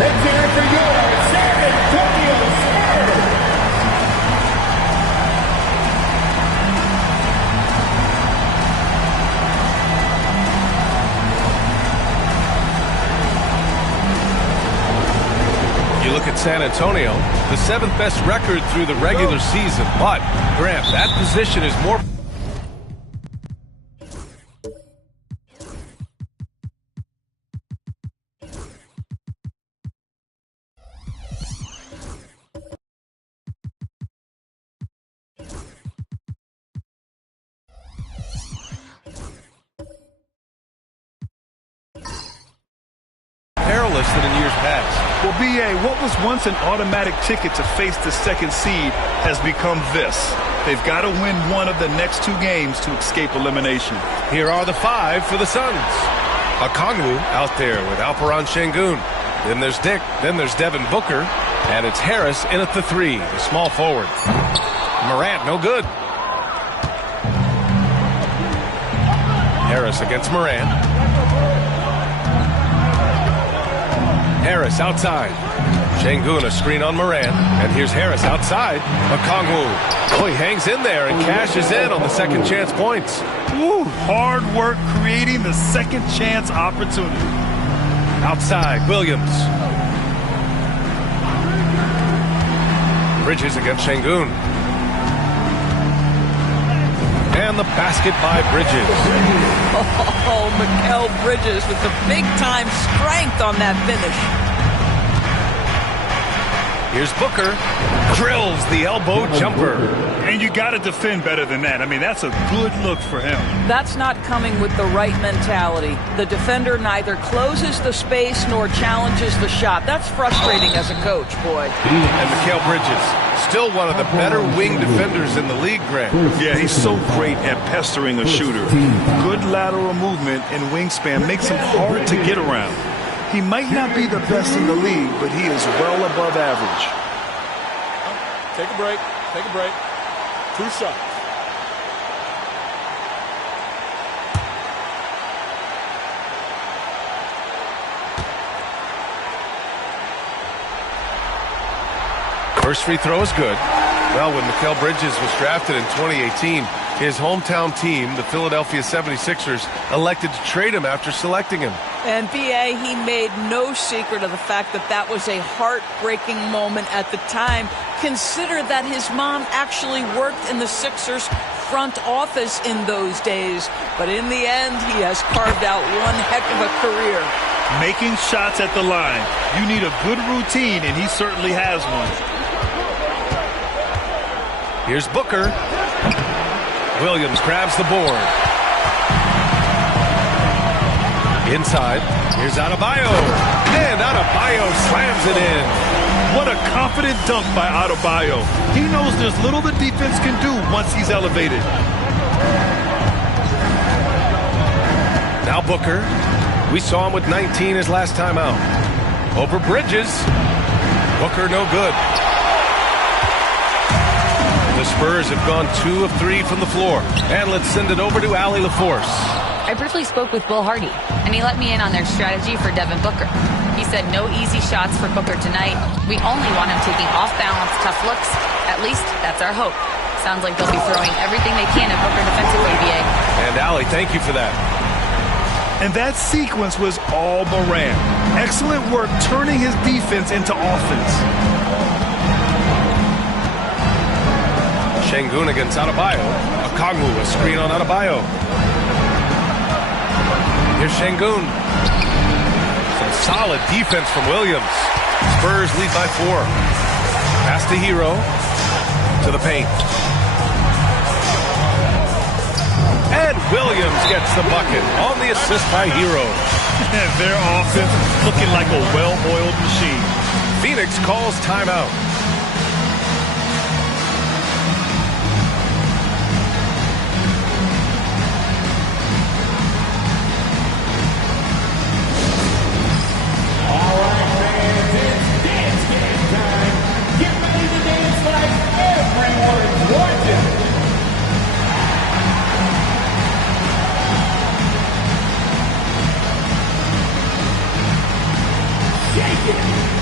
Let's hear it for your San Antonio Spurs. You look at San Antonio, the 7th best record through the regular season. But, Grant, that position is more... perilous than in years past. Well, B.A., what was once an automatic ticket to face the second seed has become this. They've got to win one of the next 2 games to escape elimination. Here are the 5 for the Suns. Okongwu out there with Alperen Şengün. Then there's Dick. Then there's Devin Booker. And it's Harris in at the 3, the small forward. Morant, no good. Harris against Morant. Harris outside. Şengün a screen on Morant. And here's Harris outside. Okongwu. Oh, he hangs in there and cashes in on the second chance points. Woo, hard work creating the second chance opportunity. Outside, Williams. Bridges against Şengün. And the basket by Bridges. Oh, Mikal Bridges with the big-time strength on that finish. Here's Booker. Drills the elbow jumper. And you got to defend better than that. I mean, that's a good look for him. That's not coming with the right mentality. The defender neither closes the space nor challenges the shot. That's frustrating as a coach, boy. And Mikal Bridges, still one of the better wing defenders in the league, Grant. Yeah, he's so great at pestering a shooter. Good lateral movement and wingspan makes him hard to get around. He might not be the best in the league, but he is well above average. Take a break. Take a break. 2 shots. First free throw is good. Well, when Mikal Bridges was drafted in 2018, his hometown team, the Philadelphia 76ers, elected to trade him after selecting him. And B.A., he made no secret of the fact that that was a heartbreaking moment at the time. Consider that his mom actually worked in the Sixers front office in those days. But in the end, he has carved out one heck of a career. Making shots at the line. You need a good routine, and he certainly has one. Here's Booker. Williams grabs the board. Inside, here's Adebayo. And Adebayo slams it in. What a confident dunk by Adebayo. He knows there's little the defense can do once he's elevated. Now Booker. We saw him with 19 his last time out. Over Bridges. Booker no good. The Spurs have gone 2 of 3 from the floor. And let's send it over to Allie LaForce. I briefly spoke with Will Hardy, and he let me in on their strategy for Devin Booker. He said no easy shots for Booker tonight. We only want him taking off-balance tough looks. At least that's our hope. Sounds like they'll be throwing everything they can at Booker defensively, BA. And Allie, thank you for that. And that sequence was all Morant. Excellent work turning his defense into offense. Şengün against Adebayo. Okongwu, a screen on Adebayo. Here's Şengün. Some solid defense from Williams. Spurs lead by 4. Pass to Hero. To the paint. And Williams gets the bucket on the assist by Hero. Their offense looking like a well-oiled machine. Phoenix calls timeout. Shake it!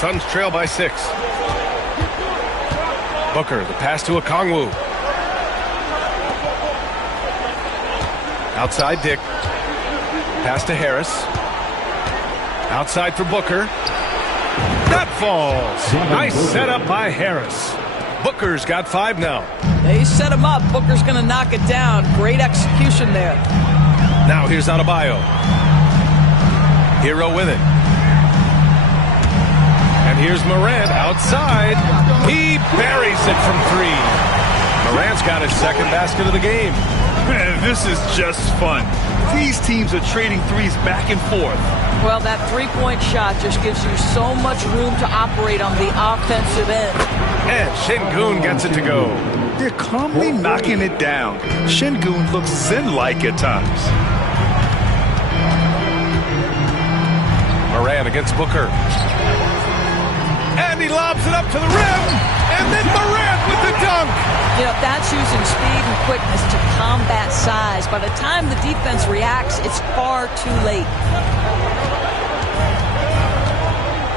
Suns trail by 6. Booker, the pass to Okongwu. Outside Dick. Pass to Harris. Outside for Booker. That falls. Nice setup by Harris. Booker's got 5 now. They set him up. Booker's going to knock it down. Great execution there. Now here's Adebayo. Hero with it. And here's Morant outside. He buries it from 3. Morant's got his second basket of the game. Man, this is just fun. These teams are trading threes back and forth. Well, that three-point shot just gives you so much room to operate on the offensive end. And Şengün gets it to go. They're calmly knocking it down. Şengün looks zen-like at times. Morant against Booker. And he lobs it up to the rim. And then Morant with the dunk. You know, that's using speed and quickness to combat size. By the time the defense reacts, it's far too late.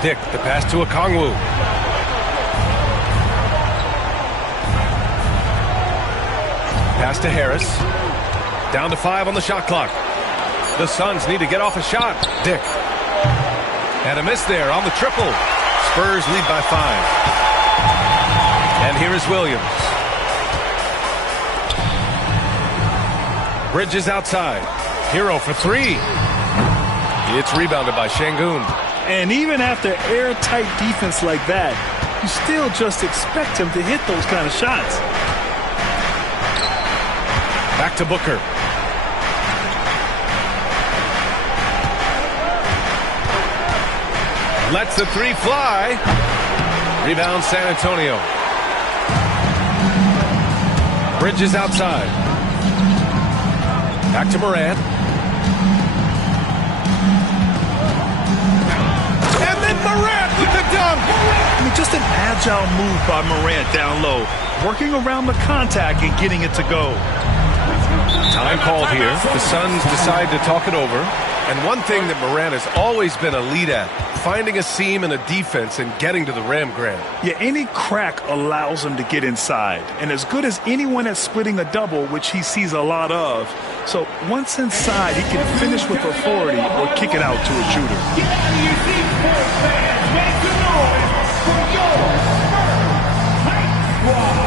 Dick, the pass to Okongwu. Pass to Harris. Down to 5 on the shot clock. The Suns need to get off a shot. Dick. And a miss there on the triple. Spurs lead by 5. And here is Williams. Bridges outside. Hero for 3. It's rebounded by Şengün. And even after airtight defense like that, you still just expect him to hit those kind of shots. Back to Booker. Lets the 3 fly. Rebound San Antonio. Bridges outside. Back to Morant. And then Morant with the dunk. I mean, just an agile move by Morant down low, working around the contact and getting it to go. Time called here. The Suns decide to talk it over. And one thing that Morant has always been a lead at, finding a seam in a defense and getting to the rim, Grant. Yeah, any crack allows him to get inside. And as good as anyone at splitting a double, which he sees a lot of. So once inside, he can finish with authority or kick it out to a shooter. Sports fans, make some noise for your Spurs Hype Squad.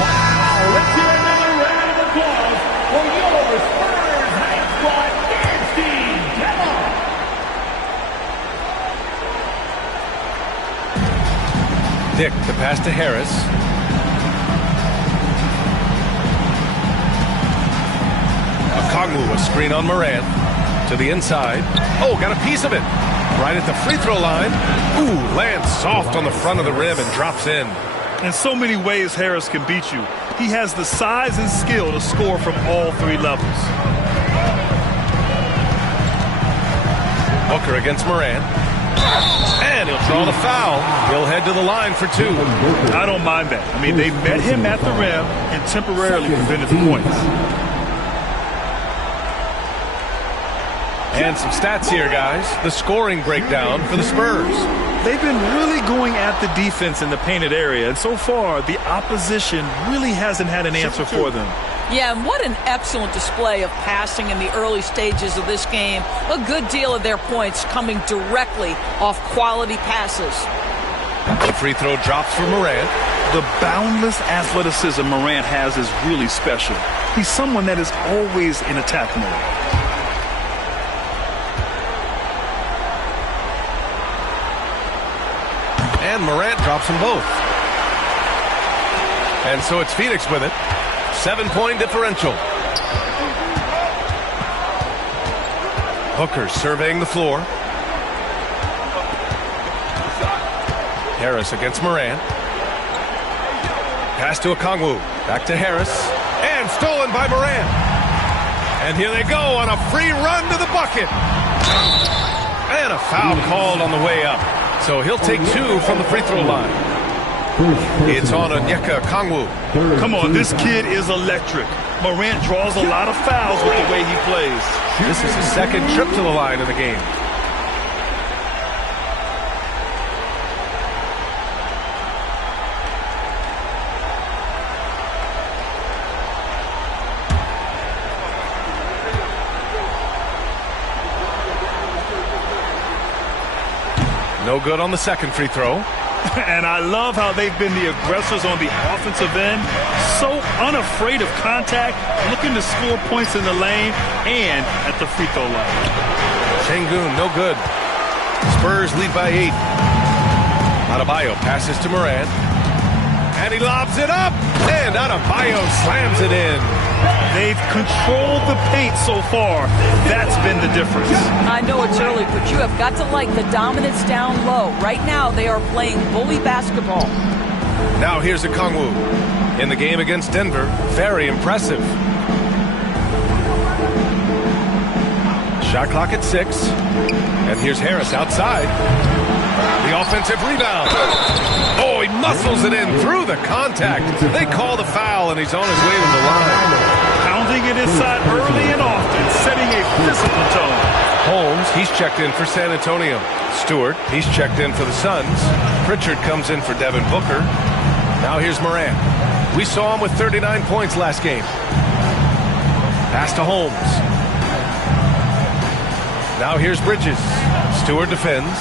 Wow, let's hear another round of applause for your Spurs Hype Squad dance team. Come on. Dick, the pass to Harris. Okongwu, a screen on Morant. To the inside. Oh, got a piece of it. Right at the free throw line. Ooh, lands soft on the front of the rim and drops in. In so many ways, Harris can beat you. He has the size and skill to score from all 3 levels. Booker against Morant. And he'll draw the foul. He'll head to the line for 2. I don't mind that. I mean, they met him at the rim and temporarily prevented the points. And some stats here, guys. The scoring breakdown for the Spurs. They've been really going at the defense in the painted area, and so far, the opposition really hasn't had an answer for them. Yeah, and what an excellent display of passing in the early stages of this game. A good deal of their points coming directly off quality passes. The free throw drops for Morant. The boundless athleticism Morant has is really special. He's someone that is always in attack mode. And Morant drops them both. And so it's Phoenix with it. 7-point differential. Booker surveying the floor. Harris against Morant. Pass to Okongwu. Back to Harris. And stolen by Morant. And here they go on a free run to the bucket. And a foul called on the way up. So he'll take 2 from the free throw line. It's on Onyeka Okongwu. Come on, this kid is electric. Morant draws a lot of fouls with the way he plays. This is his second trip to the line in the game. No good on the second free throw. And I love how they've been the aggressors on the offensive end. So unafraid of contact, looking to score points in the lane and at the free throw line. Şengün, no good. Spurs lead by 8. Adebayo passes to Morant. And he lobs it up. And Adebayo slams it in. They've controlled the paint so far. That's been the difference. I know it's early, but you have got to like the dominance down low. Right now, they are playing bully basketball. Now here's Okongwu. In the game against Denver, very impressive. Shot clock at 6. And here's Harris outside. The offensive rebound. Oh, he muscles it in through the contact. They call the foul, and he's on his way to the line. Pounding it inside early and often, setting a physical tone. Holmes, he's checked in for San Antonio. Stewart, he's checked in for the Suns. Pritchard comes in for Devin Booker. Now here's Morant. We saw him with 39 points last game. Pass to Holmes. Now here's Bridges. Stewart defends.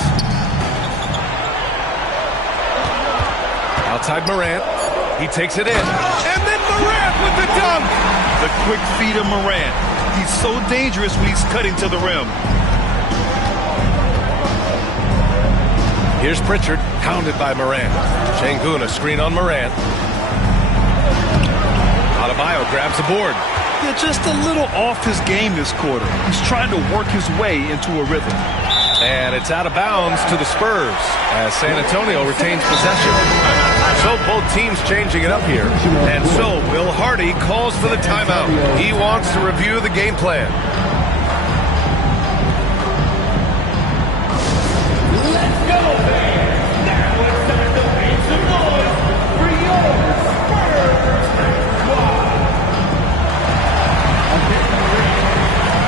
Outside Morant. He takes it in. And then Morant with the dunk. The quick feed of Morant. He's so dangerous when he's cutting to the rim. Here's Pritchard, hounded by Morant. Şengün, a screen on Morant. Adebayo grabs the board. Yeah, just a little off his game this quarter. He's trying to work his way into a rhythm. And it's out of bounds to the Spurs as San Antonio retains possession. So both teams changing it up here. And so Will Hardy calls for the timeout. He wants to review the game plan. Let's go, fans! Now it's time to make some noise for your Spurs squad.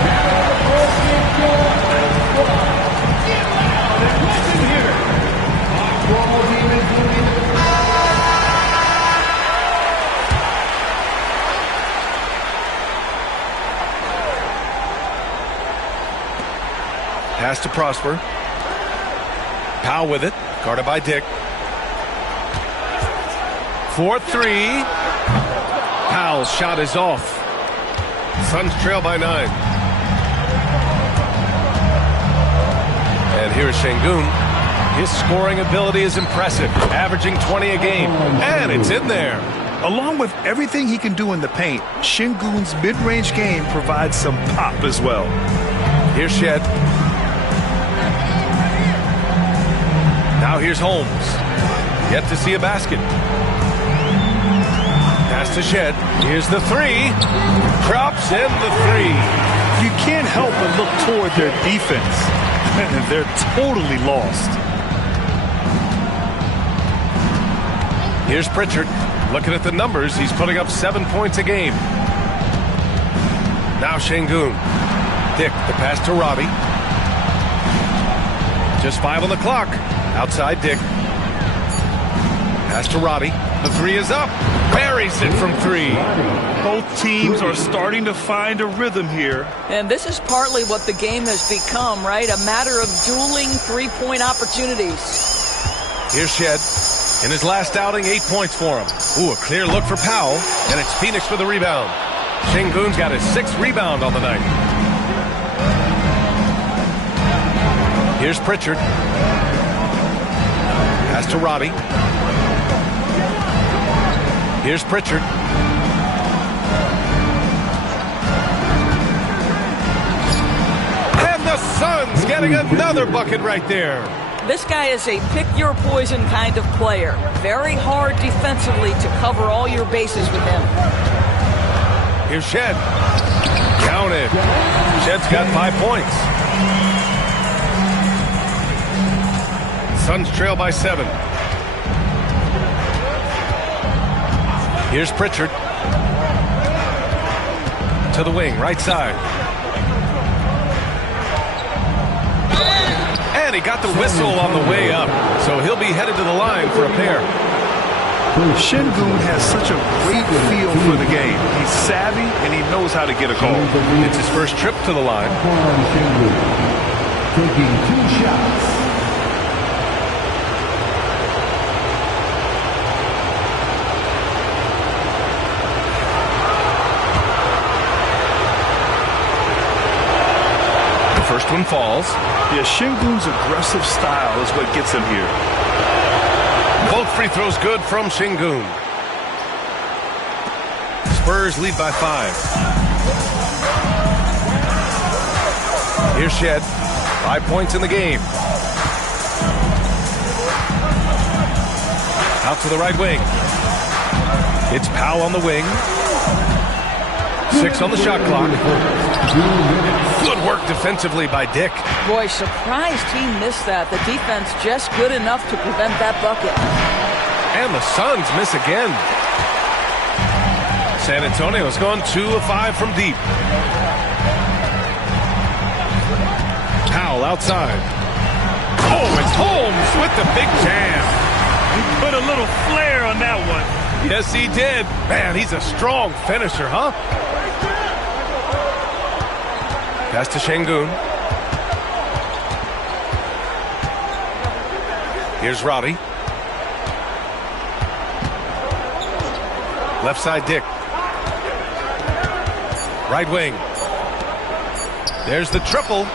Now the broken squad. Get loud and listen here. Our promo team is doing the Pass to Prosper. Powell with it. Guarded by Dick. 4-3. Powell's shot is off. Suns trail by 9. And here's Şengün. His scoring ability is impressive, averaging 20 a game. And it's in there. Along with everything he can do in the paint, Şengün's mid-range game provides some pop as well. Here's Shed. Now here's Holmes. Yet to see a basket. Pass to Shed. Here's the 3. Drops in the 3. You can't help but look toward their defense. They're totally lost. Here's Pritchard. Looking at the numbers, he's putting up 7 points a game. Now Şengün. Dick, the pass to Robbie. Just 5 on the clock. Outside Dick. Pass to Robbie. The 3 is up. Buries it from 3. Both teams are starting to find a rhythm here. And this is partly what the game has become, right? A matter of dueling three-point opportunities. Here's Shed. In his last outing, 8 points for him. Ooh, a clear look for Powell. And it's Phoenix for the rebound. Şengün's got his 6th rebound on the night. Here's Pritchard. Pass to Robbie. Here's Pritchard. And the Suns getting another bucket right there. This guy is a pick-your-poison kind of player. Very hard defensively to cover all your bases with him. Here's Shed. Counted. Shed's got 5 points. Suns trail by 7. Here's Pritchard. To the wing, right side. And he got the whistle on the way up. So he'll be headed to the line for a pair. Şengün has such a great feel for the game. He's savvy and he knows how to get a call. It's his first trip to the line. Taking 2 shots. First one falls. Yeah, Şengün's aggressive style is what gets him here. Both free throws good from Şengün. Spurs lead by 5. Here's Shed. 5 points in the game. Out to the right wing. It's Powell on the wing. 6 on the shot clock. Good work defensively by Dick. Boy, surprised he missed that. The defense just good enough to prevent that bucket. And the Suns miss again. San Antonio's gone 2 of 5 from deep. Powell outside. Oh, it's Holmes with the big jam. He put a little flair on that one. Yes, he did. Man, he's a strong finisher, huh? Pass to Şengün. Here's Roddy. Left side, Dick. Right wing. There's the triple.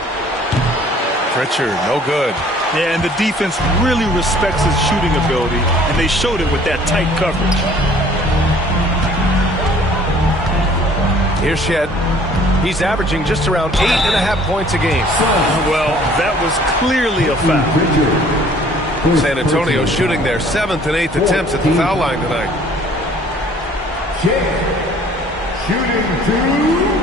Pritchard, no good. Yeah, and the defense really respects his shooting ability, and they showed it with that tight coverage. Here's Shed. He's averaging just around 8.5 points a game. Well, that was clearly a foul. San Antonio shooting their 7th and 8th attempts at the foul line tonight. Shooting 2.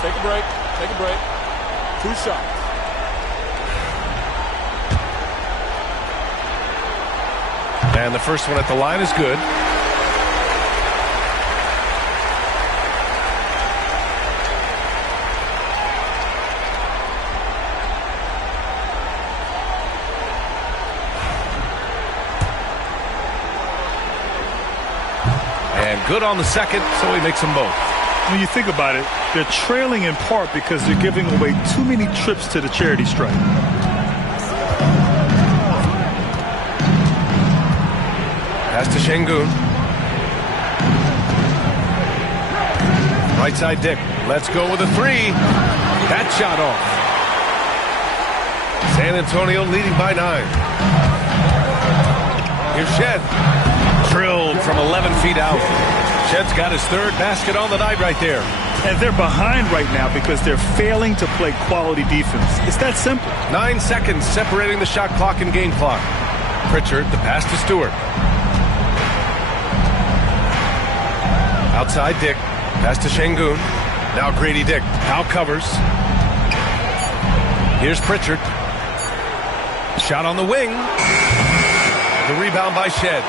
Take a break. Take a break. 2 shots. And the first one at the line is good. And good on the second, so he makes them both. When you think about it, they're trailing in part because they're giving away too many trips to the charity stripe. Pass to Şengün. Right side, Dick. Let's go with a 3. That shot off. San Antonio leading by 9. Here's Shed. Drilled from 11 feet out. Shed's got his 3rd basket on the night right there. And they're behind right now because they're failing to play quality defense. It's that simple. 9 seconds separating the shot clock and game clock. Pritchard, the pass to Stewart. Outside, Dick. Pass to Şengün. Now Grady Dick. Powell covers. Here's Pritchard. Shot on the wing. The rebound by Shed.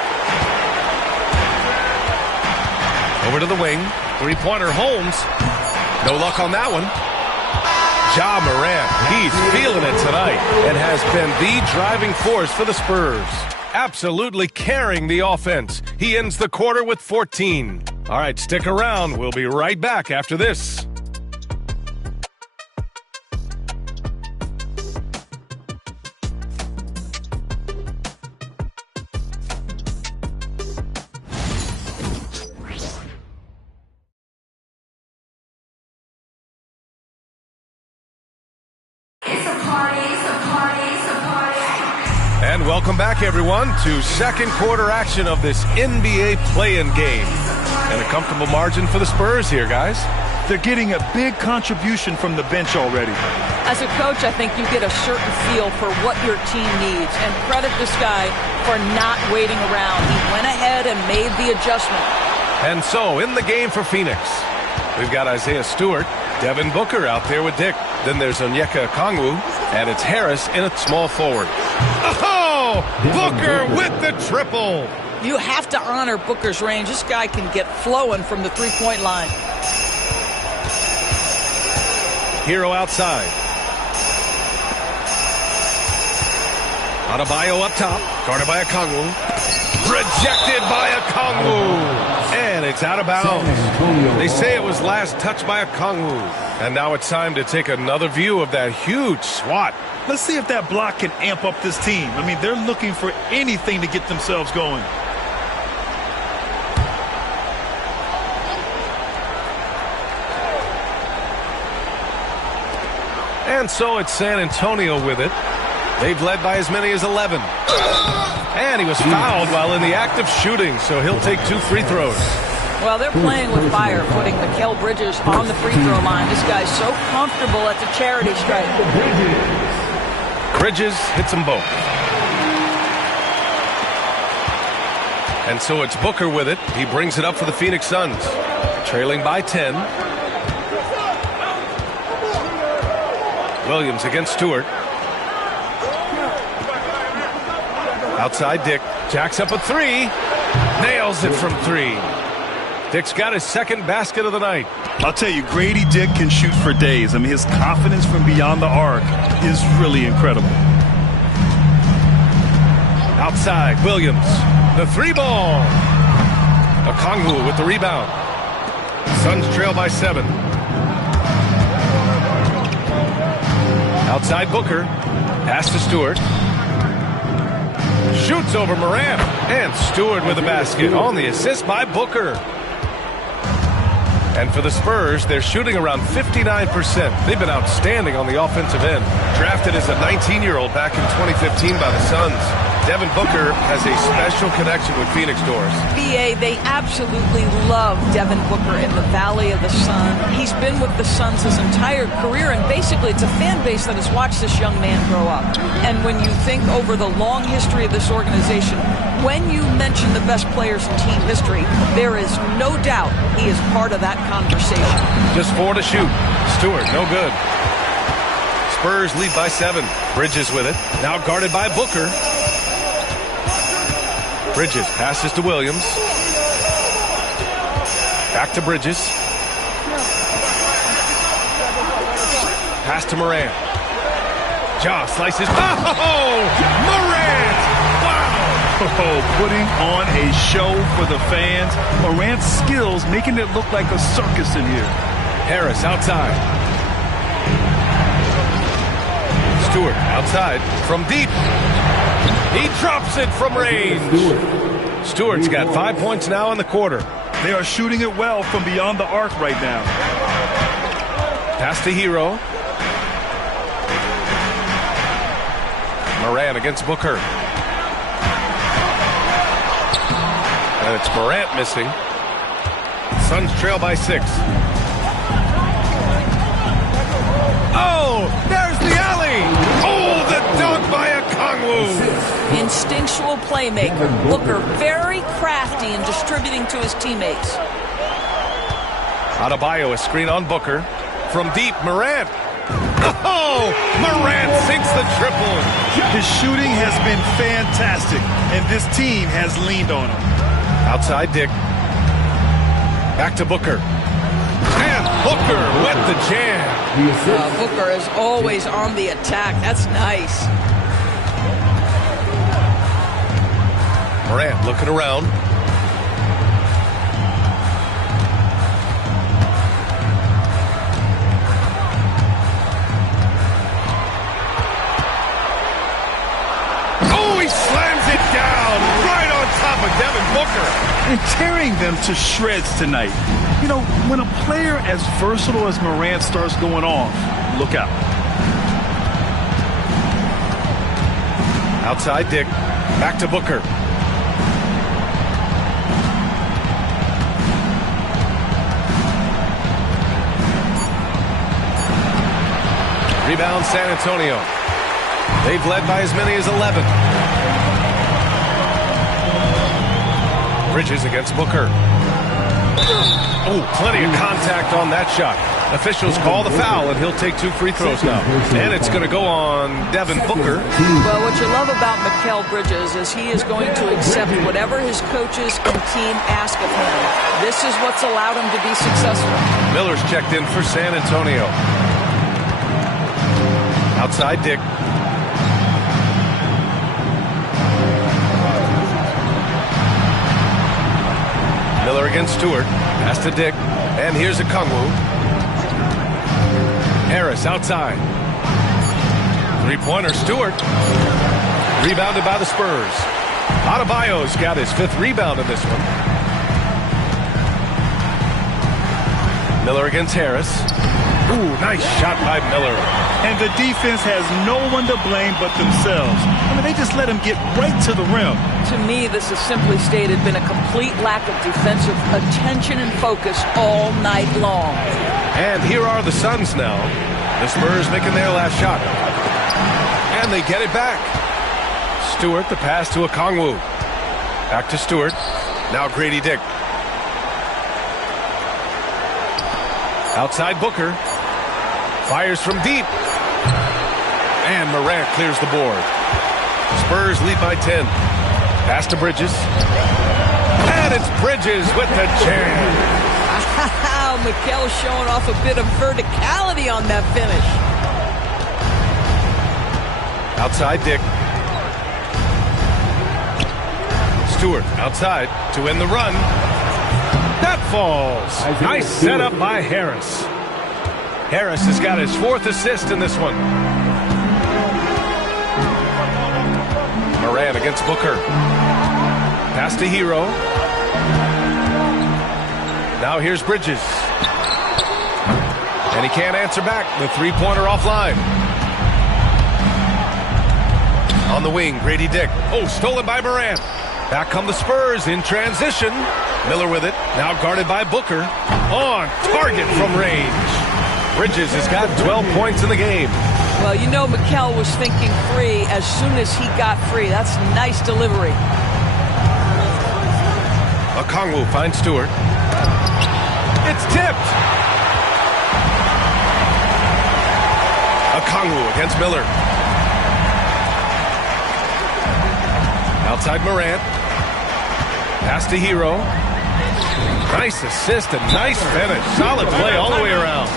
Over to the wing. 3-pointer Holmes. No luck on that one. Ja Morant, he's feeling it tonight and has been the driving force for the Spurs. Absolutely carrying the offense. He ends the quarter with 14. All right, stick around. We'll be right back after this. And welcome back, everyone, to second quarter action of this NBA play-in game. And a comfortable margin for the Spurs here, guys. They're getting a big contribution from the bench already. As a coach, I think you get a certain feel for what your team needs. And credit this guy for not waiting around. He went ahead and made the adjustment. And so, in the game for Phoenix, we've got Isaiah Stewart, Devin Booker out there with Dick. Then there's Onyeka Okongwu, and it's Harris in at small forward. Oh, Booker with the triple. You have to honor Booker's range. This guy can get flowing from the three-point line. Hero outside. Adebayo up top, guarded by Okongwu. Rejected by Okongwu. And it's out of bounds. They say it was last touched by Okongwu. And now it's time to take another view of that huge swat. Let's see if that block can amp up this team. I mean, they're looking for anything to get themselves going. And so it's San Antonio with it. They've led by as many as 11. And he was fouled while in the act of shooting, so he'll take 2 free throws. Well, they're playing with fire, putting Mikal Bridges on the free throw line. This guy's so comfortable at the charity stripe. Bridges hits them both. And so it's Booker with it. He brings it up for the Phoenix Suns. Trailing by 10. Williams against Stewart. Outside Dick. Jacks up a 3. Nails it from 3. Dick's got his second basket of the night. I'll tell you, Grady Dick can shoot for days. I mean, his confidence from beyond the arc is really incredible. Outside, Williams. The 3-ball. Okongwu with the rebound. Suns trail by 7. Outside Booker. Pass to Stewart. Shoots over Morant. And Stewart with a basket on the assist by Booker. And for the Spurs, they're shooting around 59%. They've been outstanding on the offensive end. Drafted as a 19-year-old back in 2015 by the Suns. Devin Booker has a special connection with Phoenix Doors. BA, they absolutely love Devin Booker in the Valley of the Sun. He's been with the Suns his entire career, and basically it's a fan base that has watched this young man grow up. And when you think over the long history of this organization, when you mention the best players in team history, there is no doubt he is part of that conversation. Just 4 to shoot. Stewart, no good. Spurs lead by 7. Bridges with it. Now guarded by Booker. Bridges passes to Williams. Back to Bridges. Pass to Morant. Ja slices. Oh! Morant! Wow! Oh, putting on a show for the fans. Morant's skills making it look like a circus in here. Harris outside. Stewart outside from deep. He drops it from range. Stewart's got 5 points now in the quarter. They are shooting it well from beyond the arc right now. Pass to Hero. Morant against Booker. And it's Morant missing. Suns trail by 6. Oh, there's the alley. Oh, the dunk by Okongwu. Instinctual playmaker. Booker very crafty in distributing to his teammates. Adebayo, a screen on Booker. From deep, Morant. Oh, Morant sinks the triple. His shooting has been fantastic, and this team has leaned on him. Outside Dick. Back to Booker. And Booker with the jam. Booker is always on the attack. That's nice. Morant looking around. Oh, he slams it down right on top of Devin Booker. And tearing them to shreds tonight. You know, when a player as versatile as Morant starts going off, look out. Outside Dick. Back to Booker. Rebound San Antonio. They've led by as many as 11. Bridges against Booker. Oh, plenty of contact on that shot. Officials call the foul, and he'll take 2 free throws now. And it's going to go on Devin Booker. Well, what you love about Mikal Bridges is he is going to accept whatever his coaches and team ask of him. This is what's allowed him to be successful. Miller's checked in for San Antonio. Outside Dick. Miller against Stewart. Pass to Dick. And here's Okongwu. Harris outside. Three-pointer Stewart. Rebounded by the Spurs. Adebayo's got his 5th rebound in this one. Miller against Harris. Ooh, nice shot by Miller. And the defense has no one to blame but themselves. I mean, they just let him get right to the rim. To me, this has simply stated been a complete lack of defensive attention and focus all night long. And here are the Suns now. The Spurs making their last shot. And they get it back. Stewart, the pass to Okongwu. Back to Stewart. Now Grady Dick. Outside Booker. Fires from deep. And Morant clears the board. Spurs lead by 10. Pass to Bridges. And it's Bridges with the jam. Wow, Mikel showing off a bit of verticality on that finish. Outside Dick. Stewart outside to end the run. That falls. Nice setup by Harris. Harris has got his 4th assist in this one. Morant against Booker. Pass to Hero. Now here's Bridges. And he can't answer back. The three-pointer offline. On the wing, Grady Dick. Oh, stolen by Morant. Back come the Spurs in transition. Miller with it. Now guarded by Booker. On target from range. Bridges has got 12 points in the game. Well, you know Mikel was thinking free as soon as he got free. That's nice delivery. Okongwu finds Stewart. It's tipped. Okongwu against Miller. Outside Morant. Pass to Hero. Nice assist and nice finish. Solid play all the way around.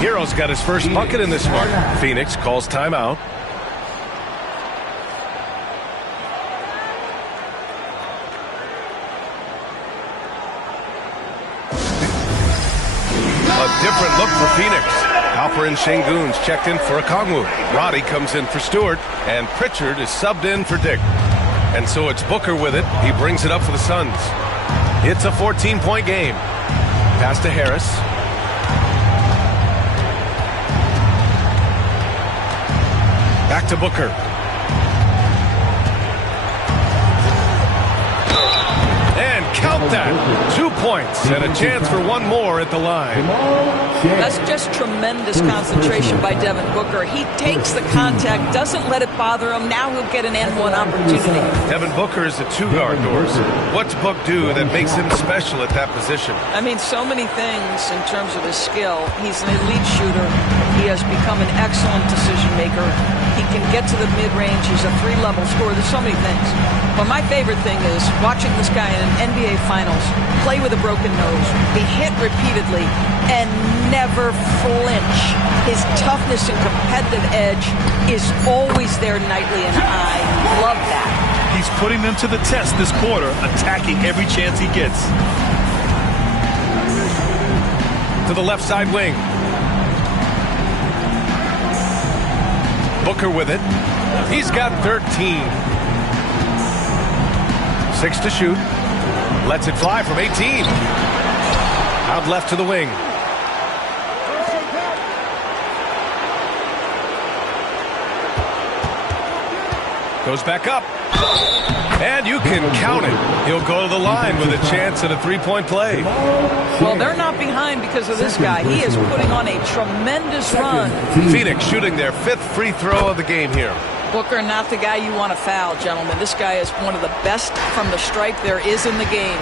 Hero's got his first bucket in this one. Phoenix calls timeout. A different look for Phoenix. Alper and Şengün's checked in for Okongwu. Roddy comes in for Stewart, and Pritchard is subbed in for Dick. And so it's Booker with it. He brings it up for the Suns. It's a 14-point game. Pass to Harris. Back to Booker. And count that. 2 points and a chance for one more at the line. That's just tremendous concentration by Devin Booker. He takes the contact, doesn't let it bother him. Now he'll get an N1 opportunity. Devin Booker is a two-guard, Doris. What's Book do that makes him special at that position? I mean, so many things in terms of his skill. He's an elite shooter. He has become an excellent decision maker. He can get to the mid-range. He's a 3-level scorer. There's so many things. But my favorite thing is watching this guy in an NBA Finals play with a broken nose, be hit repeatedly, and never flinch. His toughness and competitive edge is always there nightly, and I love that. He's putting them to the test this quarter, attacking every chance he gets. To the left side wing. Booker with it. He's got 13. 6 to shoot. Lets it fly from 18. Out left to the wing. Goes back up. And you can count it. He'll go to the line with a chance at a three-point play. Well, they're not behind because of this guy. He is putting on a tremendous run. Phoenix shooting their 5th free throw of the game here. Booker, not the guy you want to foul, gentlemen. This guy is one of the best from the stripe there is in the game.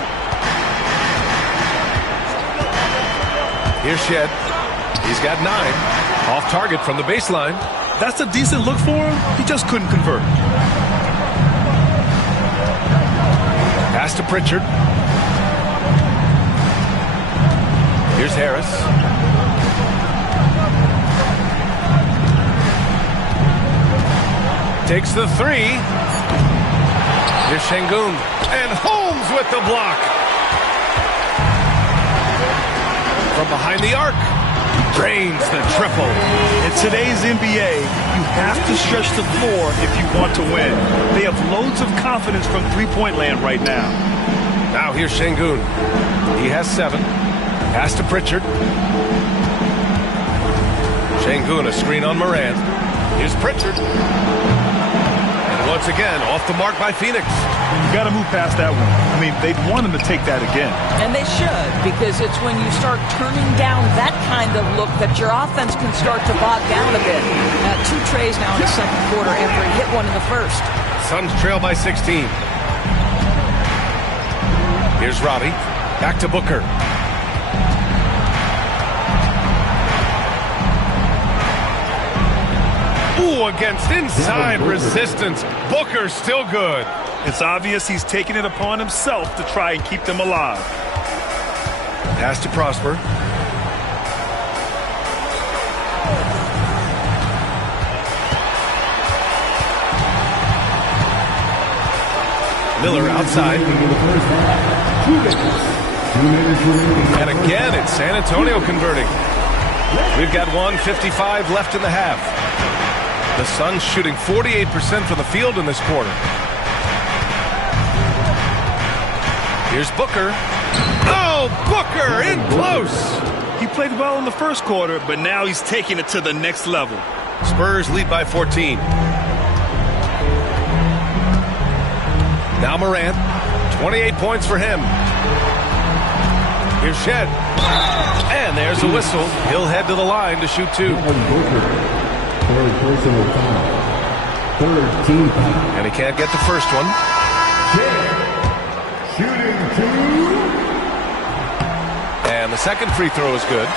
Here's Shed. He's got 9. Off target from the baseline. That's a decent look for him. He just couldn't convert. Pass to Pritchard. Here's Harris. Takes the 3. Here's Şengün. And Holmes with the block. From behind the arc. Drains the triple. In today's NBA, you have to stretch the floor if you want to win. They have loads of confidence from three-point land right now. Now here's Şengün. He has 7. Pass to Pritchard. Şengün, a screen on Morant. Here's Pritchard. And once again, off the mark by Phoenix. You got to move past that one. I mean, they'd want him to take that again. And they should, because it's when you start turning down that kind of look that your offense can start to bog down a bit. 2 trays now in the second quarter after he hit one in the first. Suns trail by 16. Here's Robbie. Back to Booker. Ooh, against inside resistance. Booker still good. It's obvious he's taking it upon himself to try and keep them alive. Pass to Prosper. Miller outside. And again, it's San Antonio converting. We've got 1:55 left in the half. The Suns shooting 48% from the field in this quarter. Here's Booker. Oh, Booker in close. He played well in the first quarter, but now he's taking it to the next level. Spurs lead by 14. Now Morant. 28 points for him. Here's Shed. And there's a whistle. He'll head to the line to shoot 2. Third personal foul. Third team foul. And he can't get the first one. Shooting 2. And the second free throw is good.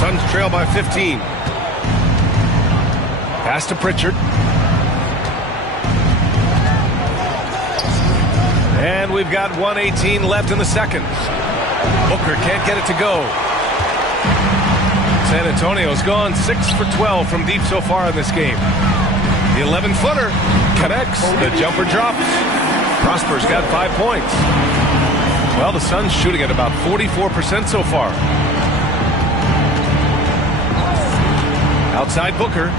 Suns trail by 15. Pass to Pritchard. And we've got 1:18 left in the second. Booker can't get it to go. San Antonio's gone 6 for 12 from deep so far in this game. The 11-footer connects. The jumper drops. Prosper's got 5 points. Well, the Suns shooting at about 44% so far. Outside Booker.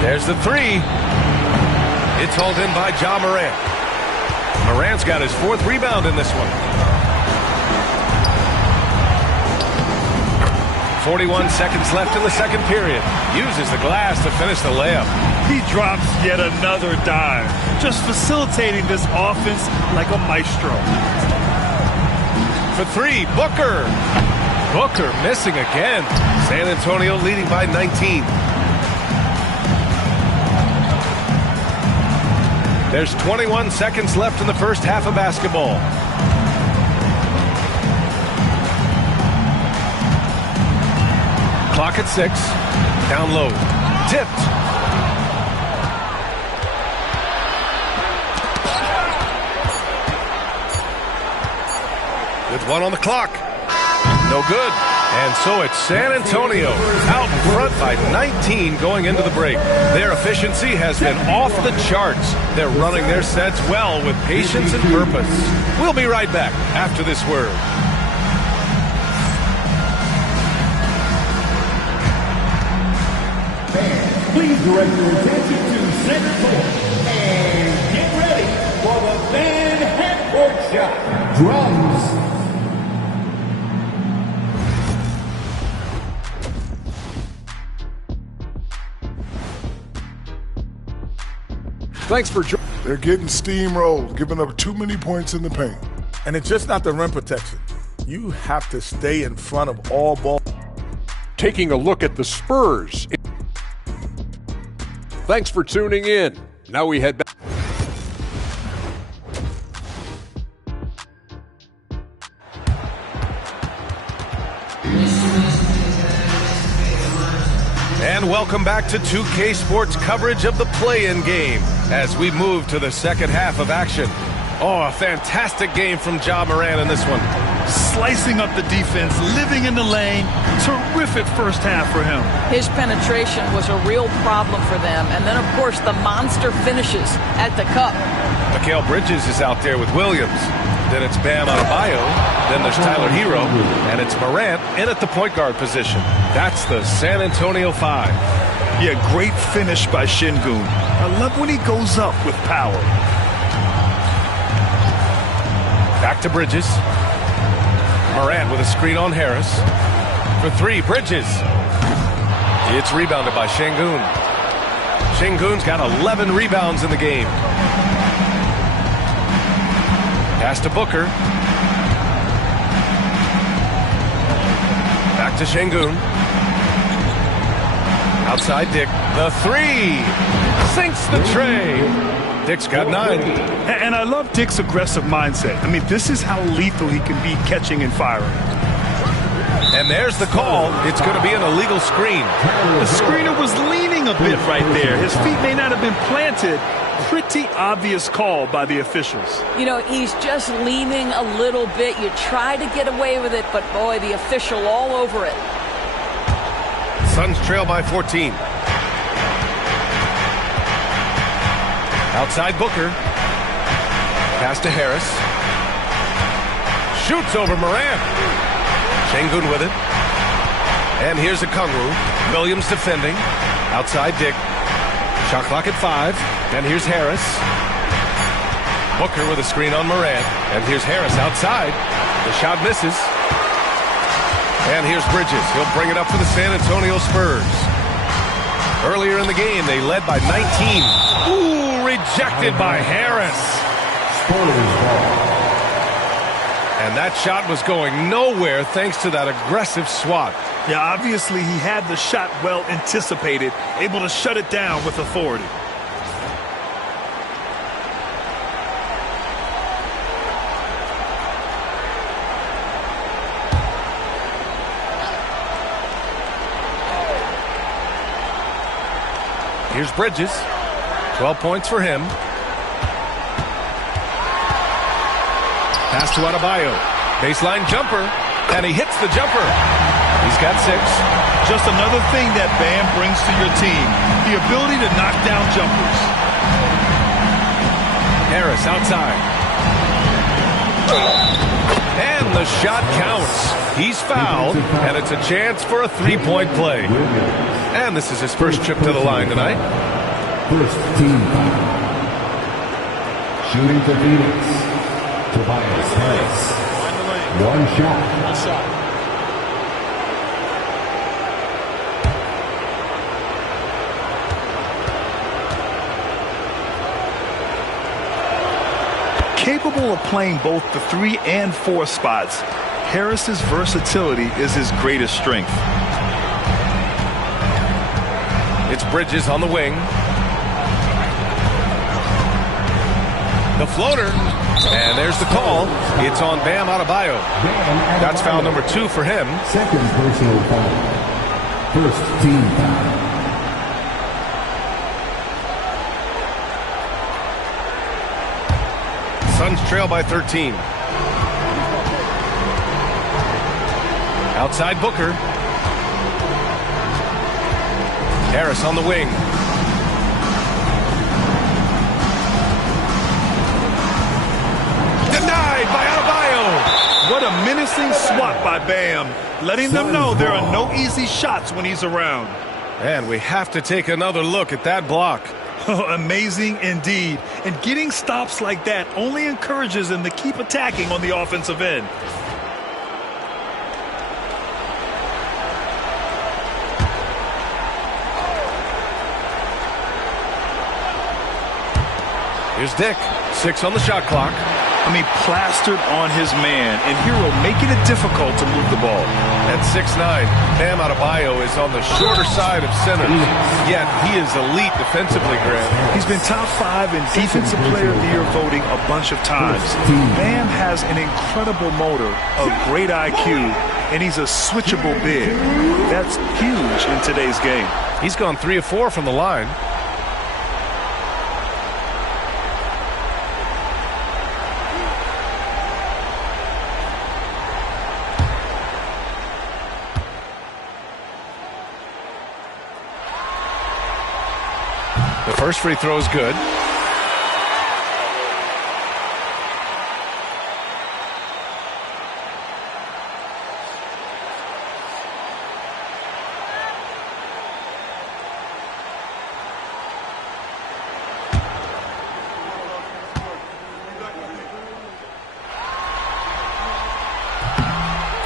There's the 3. It's hauled in by Ja Morant. Morant's got his 4th rebound in this one. 41 seconds left in the second period. Uses the glass to finish the layup. He drops yet another dime, just facilitating this offense like a maestro. For 3, Booker. Booker missing again. San Antonio leading by 19. There's 21 seconds left in the first half of basketball. Clock at 6. Down low. Tipped. With 1 on the clock. No good. And so it's San Antonio out front by 19 going into the break. Their efficiency has been off the charts. They're running their sets well with patience and purpose. We'll be right back after this word. Please direct your attention to center court and get ready for the fan half-court shot. Drums. Thanks for joining. They're getting steamrolled, giving up too many points in the paint. And it's just not the rim protection. You have to stay in front of all ball. Taking a look at the Spurs. Thanks for tuning in. Now we head back. And welcome back to 2K Sports coverage of the play-in game as we move to the second half of action. Oh, a fantastic game from Ja Morant in this one. Slicing up the defense, living in the lane. Terrific first half for him. His penetration was a real problem for them. And then, of course, the monster finishes at the cup. Mikal Bridges is out there with Williams. Then it's Bam Adebayo. Then there's Tyler Hero. And it's Morant in at the point guard position. That's the San Antonio 5. Yeah, great finish by Şengün. I love when he goes up with power. Back to Bridges. Morant with a screen on Harris. For three, Bridges. It's rebounded by Şengün. Şengün's got 11 rebounds in the game. Pass to Booker. Back to Şengün. Outside Dick. The three. Sinks the tray. Dick's got 9. And I love Dick's aggressive mindset. I mean, this is how lethal he can be catching and firing. And there's the call. It's going to be an illegal screen. The screener was leaning a bit right there. His feet may not have been planted. Pretty obvious call by the officials. You know, he's just leaning a little bit. You try to get away with it, but boy, the official all over it. Suns trail by 14. Outside Booker. Pass to Harris. Shoots over Morant. Şengün with it. And here's a Kungwu. Williams defending. Outside Dick. Shot clock at 5. And here's Harris. Booker with a screen on Morant. And here's Harris outside. The shot misses. And here's Bridges. He'll bring it up for the San Antonio Spurs. Earlier in the game, they led by 19. Ooh, rejected by Harris. And that shot was going nowhere thanks to that aggressive swat. Yeah, obviously he had the shot well anticipated, able to shut it down with authority. Here's Bridges. 12 points for him. Pass to Adebayo. Baseline jumper. And he hits the jumper. He's got 6. Just another thing that Bam brings to your team. The ability to knock down jumpers. Harris outside. And the shot counts. He's fouled. And it's a chance for a 3-point play. And this is his first trip to the line tonight. First team foul. Shooting for Phoenix. Tobias Harris. One shot. One shot. Capable of playing both the 3 and 4 spots, Harris's versatility is his greatest strength. It's Bridges on the wing. The floater. And there's the call. It's on Bam Adebayo. That's foul number 2 for him. Second personal foul. First team foul. Suns trail by 13. Outside Booker. Harris on the wing. Denied by Adebayo. What a menacing swat by Bam, letting them know there are no easy shots when he's around. And we have to take another look at that block. Amazing indeed. And getting stops like that only encourages them to keep attacking on the offensive end. Here's Dick. 6 on the shot clock. I mean, plastered on his man, and Hero making it difficult to move the ball. At 6'9", Bam Adebayo is on the shorter side of centers, yet he is elite defensively, Grant. He's been top 5 in Defensive Player of the Year voting a bunch of times. Bam has an incredible motor, a great IQ, and he's a switchable big. That's huge in today's game. He's gone 3 of 4 from the line. The first free throw is good.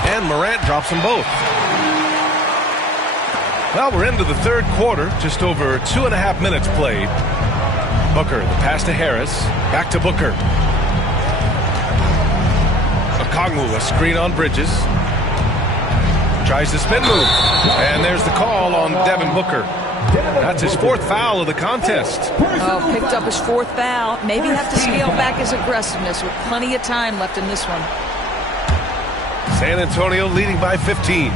And Morant drops them both. Well, we're into the third quarter, just over 2.5 minutes played. Booker, the pass to Harris, back to Booker. Okongwu, a screen on Bridges. Tries the spin move, and there's the call on Devin Booker. That's his 4th foul of the contest. Oh, picked up his 4th foul. Maybe have to scale back his aggressiveness with plenty of time left in this one. San Antonio leading by 15.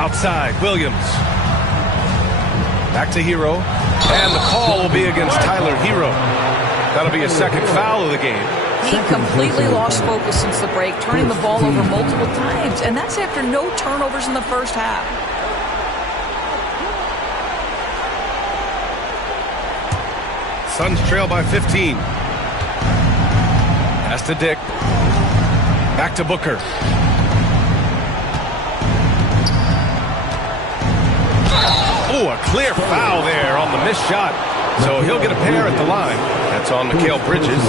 Outside, Williams. Back to Hero. And the call will be against Tyler Hero. That'll be a 2nd foul of the game. He completely lost focus since the break, turning the ball over multiple times. And that's after no turnovers in the first half. Suns trail by 15. Pass to Dick. Back to Booker. Oh, a clear foul there on the missed shot. So he'll get a pair at the line. That's on Mikal Bridges.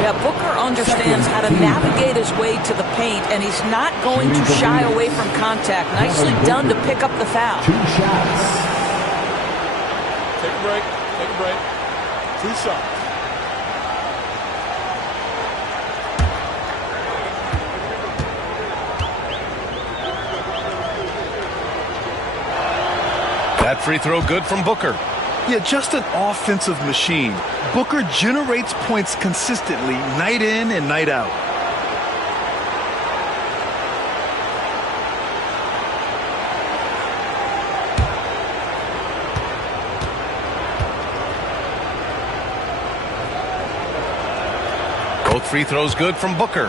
Yeah, Booker understands how to navigate his way to the paint, and he's not going to shy away from contact. Nicely done to pick up the foul. 2 shots. Take a break. Take a break. 2 shots. That free throw good from Booker. Yeah, just an offensive machine. Booker generates points consistently, night in and night out. Both free throws good from Booker.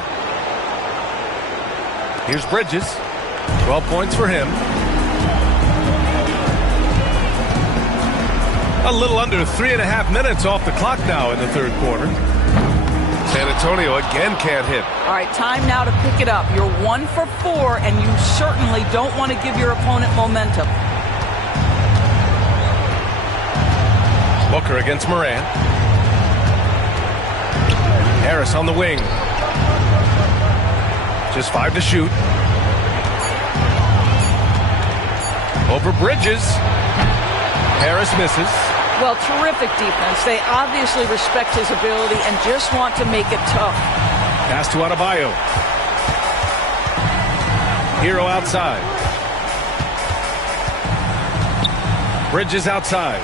Here's Bridges. 12 points for him. A little under 3.5 minutes off the clock now in the third quarter. San Antonio again can't hit. All right, time now to pick it up. You're 1 for 4, and you certainly don't want to give your opponent momentum. Booker against Moran. Harris on the wing. Just 5 to shoot. Over Bridges. Harris misses. Well, terrific defense. They obviously respect his ability and just want to make it tough. Pass to Adebayo. Hero outside. Bridges outside.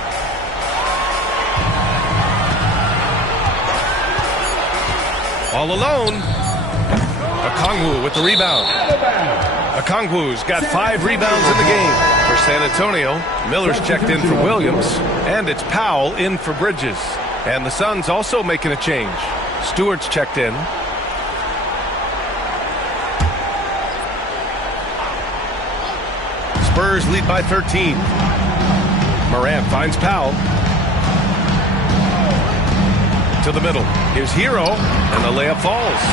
All alone. Okongwu with the rebound. Okongwu's got 5 rebounds in the game for San Antonio. Miller's checked in for Williams, and it's Powell in for Bridges. And the Suns also making a change. Stewart's checked in. Spurs lead by 13. Morant finds Powell. To the middle. Here's Hero, and the layup falls.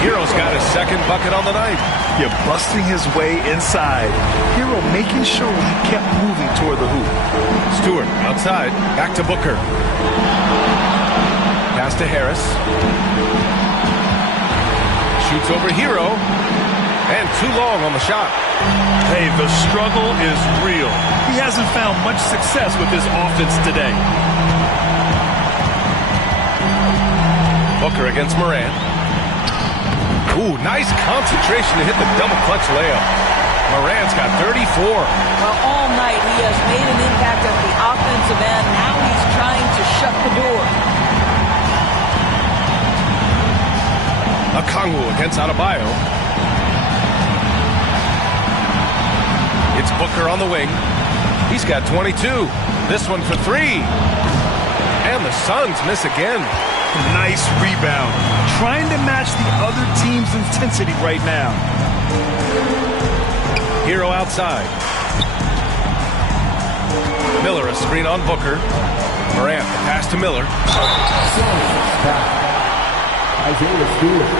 Hero's got his 2nd bucket on the night. You're busting his way inside. Hero making sure he kept moving toward the hoop. Stewart outside. Back to Booker. Pass to Harris. Shoots over Hero. And too long on the shot. Hey, the struggle is real. He hasn't found much success with his offense today. Booker against Moran. Ooh, nice concentration to hit the double clutch layup. Moran's got 34. Well, all night he has made an impact at the offensive end. Now he's trying to shut the door. Okongwu against Adebayo. It's Booker on the wing. He's got 22. This one for 3. And the Suns miss again. Nice rebound. Trying to match the other team's intensity right now. Hero outside. Miller a screen on Booker. Morant, the pass to Miller. Isaiah Stewart,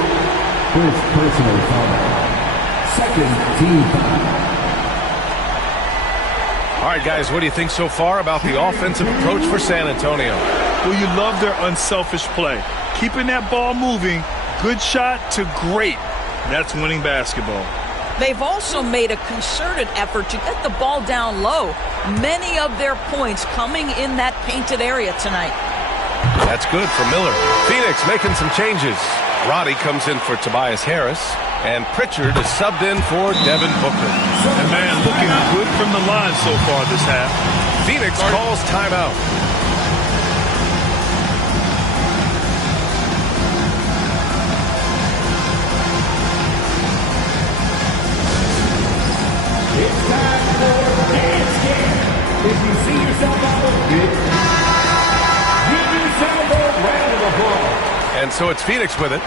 first personal foul. 2nd team foul. All right, guys, what do you think so far about the offensive approach for San Antonio? Well, you love their unselfish play. Keeping that ball moving, good shot to great. That's winning basketball. They've also made a concerted effort to get the ball down low. Many of their points coming in that painted area tonight. That's good for Miller. Phoenix making some changes. Roddy comes in for Tobias Harris, and Pritchard is subbed in for Devin Booker. And man, looking good from the line so far this half. Phoenix calls timeout. It's time for Dance Game. If you see yourself out of it, give yourself a round of applause. And so it's Phoenix with it,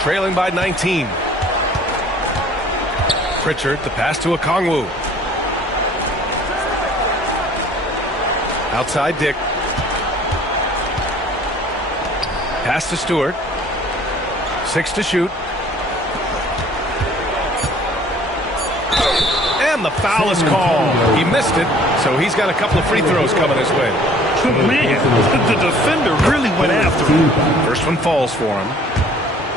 trailing by 19. Pritchard, the pass to Okongwu. Outside Dick. Pass to Stewart. 6 to shoot. And the foul is called. He missed it, so he's got a couple of free throws coming his way. Man, the defender really went after him. First one falls for him.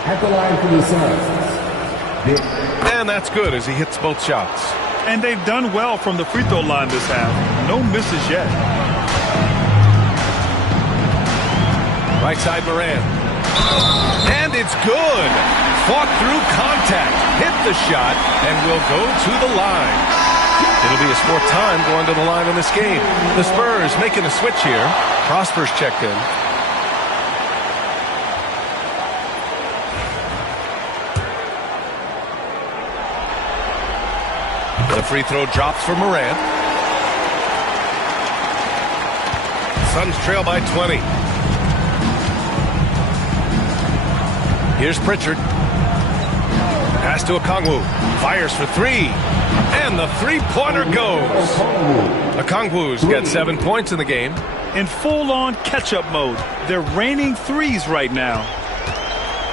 At the line for the Suns. And that's good as he hits both shots. And they've done well from the free throw line this half. No misses yet. Right side Moran. And it's good. Fought through contact. Hit the shot and will go to the line. It'll be his 4th time going to the line in this game. The Spurs making a switch here. Prosper's checked in. The free throw drops for Moran. Suns trail by 20. Here's Pritchard. Pass to Okongwu. Fires for 3. And the three-pointer goes. Okongwu's got 7 points in the game. In full-on catch-up mode. They're raining threes right now.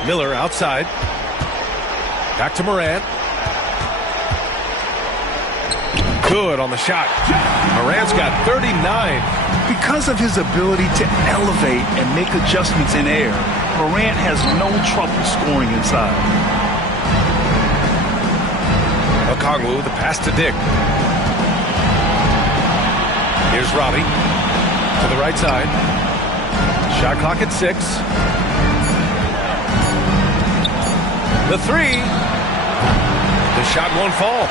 Miller outside. Back to Moran. Good on the shot. Moran's got 39. Because of his ability to elevate and make adjustments in air, Morant has no trouble scoring inside. Okongwu, the pass to Dick. Here's Robbie to the right side. Shot clock at 6. The 3. The shot won't fall.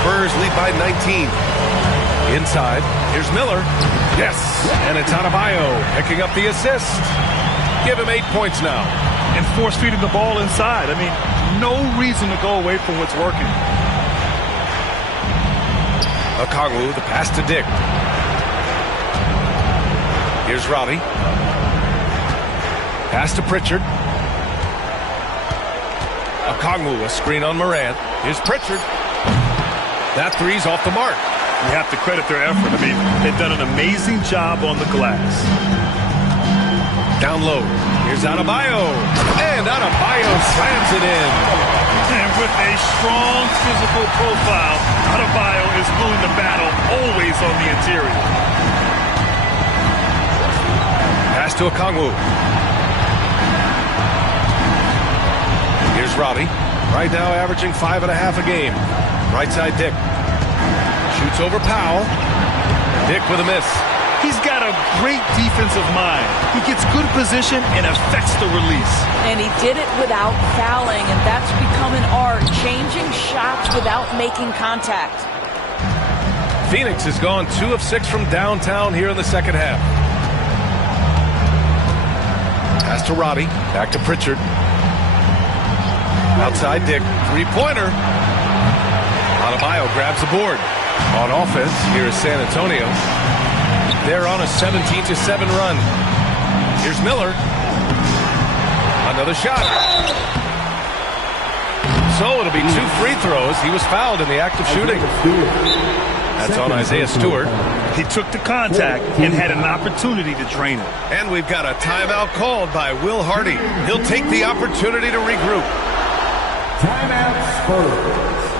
Spurs lead by 19. Inside, here's Miller. Yes, and it's Adebayo picking up the assist. Give him 8 points now. And force feeding the ball inside. I mean, no reason to go away from what's working. Okongwu, the pass to Dick. Here's Robbie. Pass to Pritchard. Okongwu, a screen on Moran. Here's Pritchard. That 3's off the mark. You have to credit their effort. I mean, they've done an amazing job on the glass. Down low. Here's Adebayo. And Adebayo slams it in. And with a strong physical profile, Adebayo is willing to battle always on the interior. Pass to Okongwu. Here's Robbie. Right now averaging 5.5 a game. Right side Dick. Shoots over Powell. Dick with a miss. He's got a great defensive mind. He gets good position and affects the release. And he did it without fouling, and that's become an art, changing shots without making contact. Phoenix has gone 2 of 6 from downtown here in the second half. Pass to Robbie. Back to Pritchard. Outside Dick. 3-pointer. Adebayo grabs the board. On offense, here is San Antonio. They're on a 17-7 run. Here's Miller. Another shot. So it'll be 2 free throws. He was fouled in the act of shooting. That's on Isaiah Stewart. He took the contact and had an opportunity to drain it. And we've got a timeout called by Will Hardy. He'll take the opportunity to regroup. Timeout Spurs.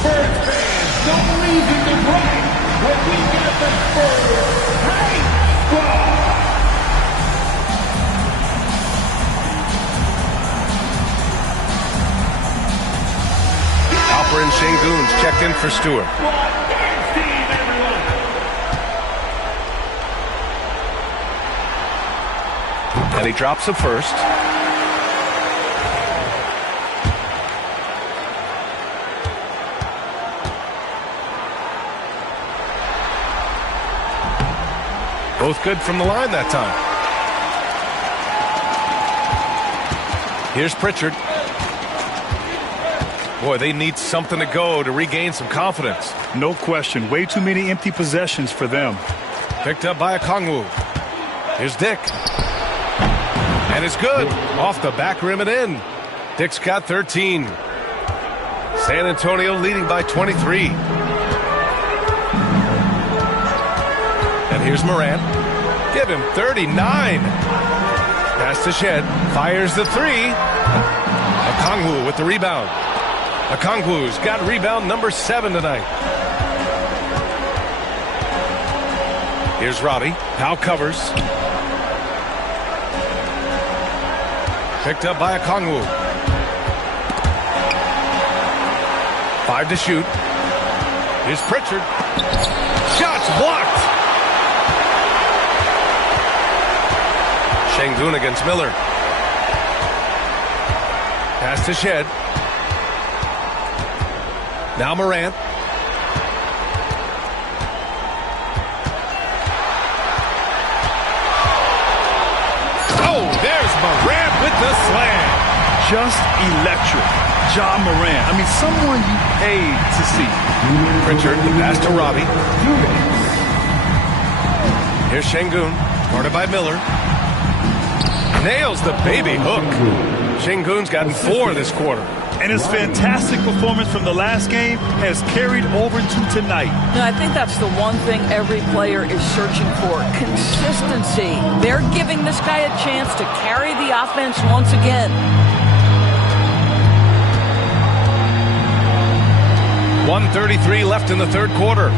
Spurs fans, no reason to brag, but we got the Spurs Hype Squad. veteran Shengun's checked in for Stewart. And he drops the first. Both good from the line that time. Here's Pritchard. Boy, they need something to go to regain some confidence. No question. Way too many empty possessions for them. Picked up by Okongwu. Here's Dick. And it's good. Off the back rim and in. Dick's got 13. San Antonio leading by 23. And here's Morant. Give him 39. Pass to Shed. Fires the three. Okongwu with the rebound. Okongwu's got rebound number 7 tonight. Here's Roddy. Powell covers. Picked up by Okongwu. 5 to shoot. Here's Pritchard. Shots blocked. Shengun against Miller. Pass to Shed. Now Morant. Oh, there's Morant with the slam. Just electric. Ja Morant. I mean, someone you paid to see. Pritchard, the pass to Robbie. Here's Shengun, guarded by Miller. Nails the baby hook. Shengun's gotten 4 this quarter. And his fantastic performance from the last game has carried over to tonight. No, I think that's the one thing every player is searching for. Consistency. They're giving this guy a chance to carry the offense once again. .133 left in the third quarter.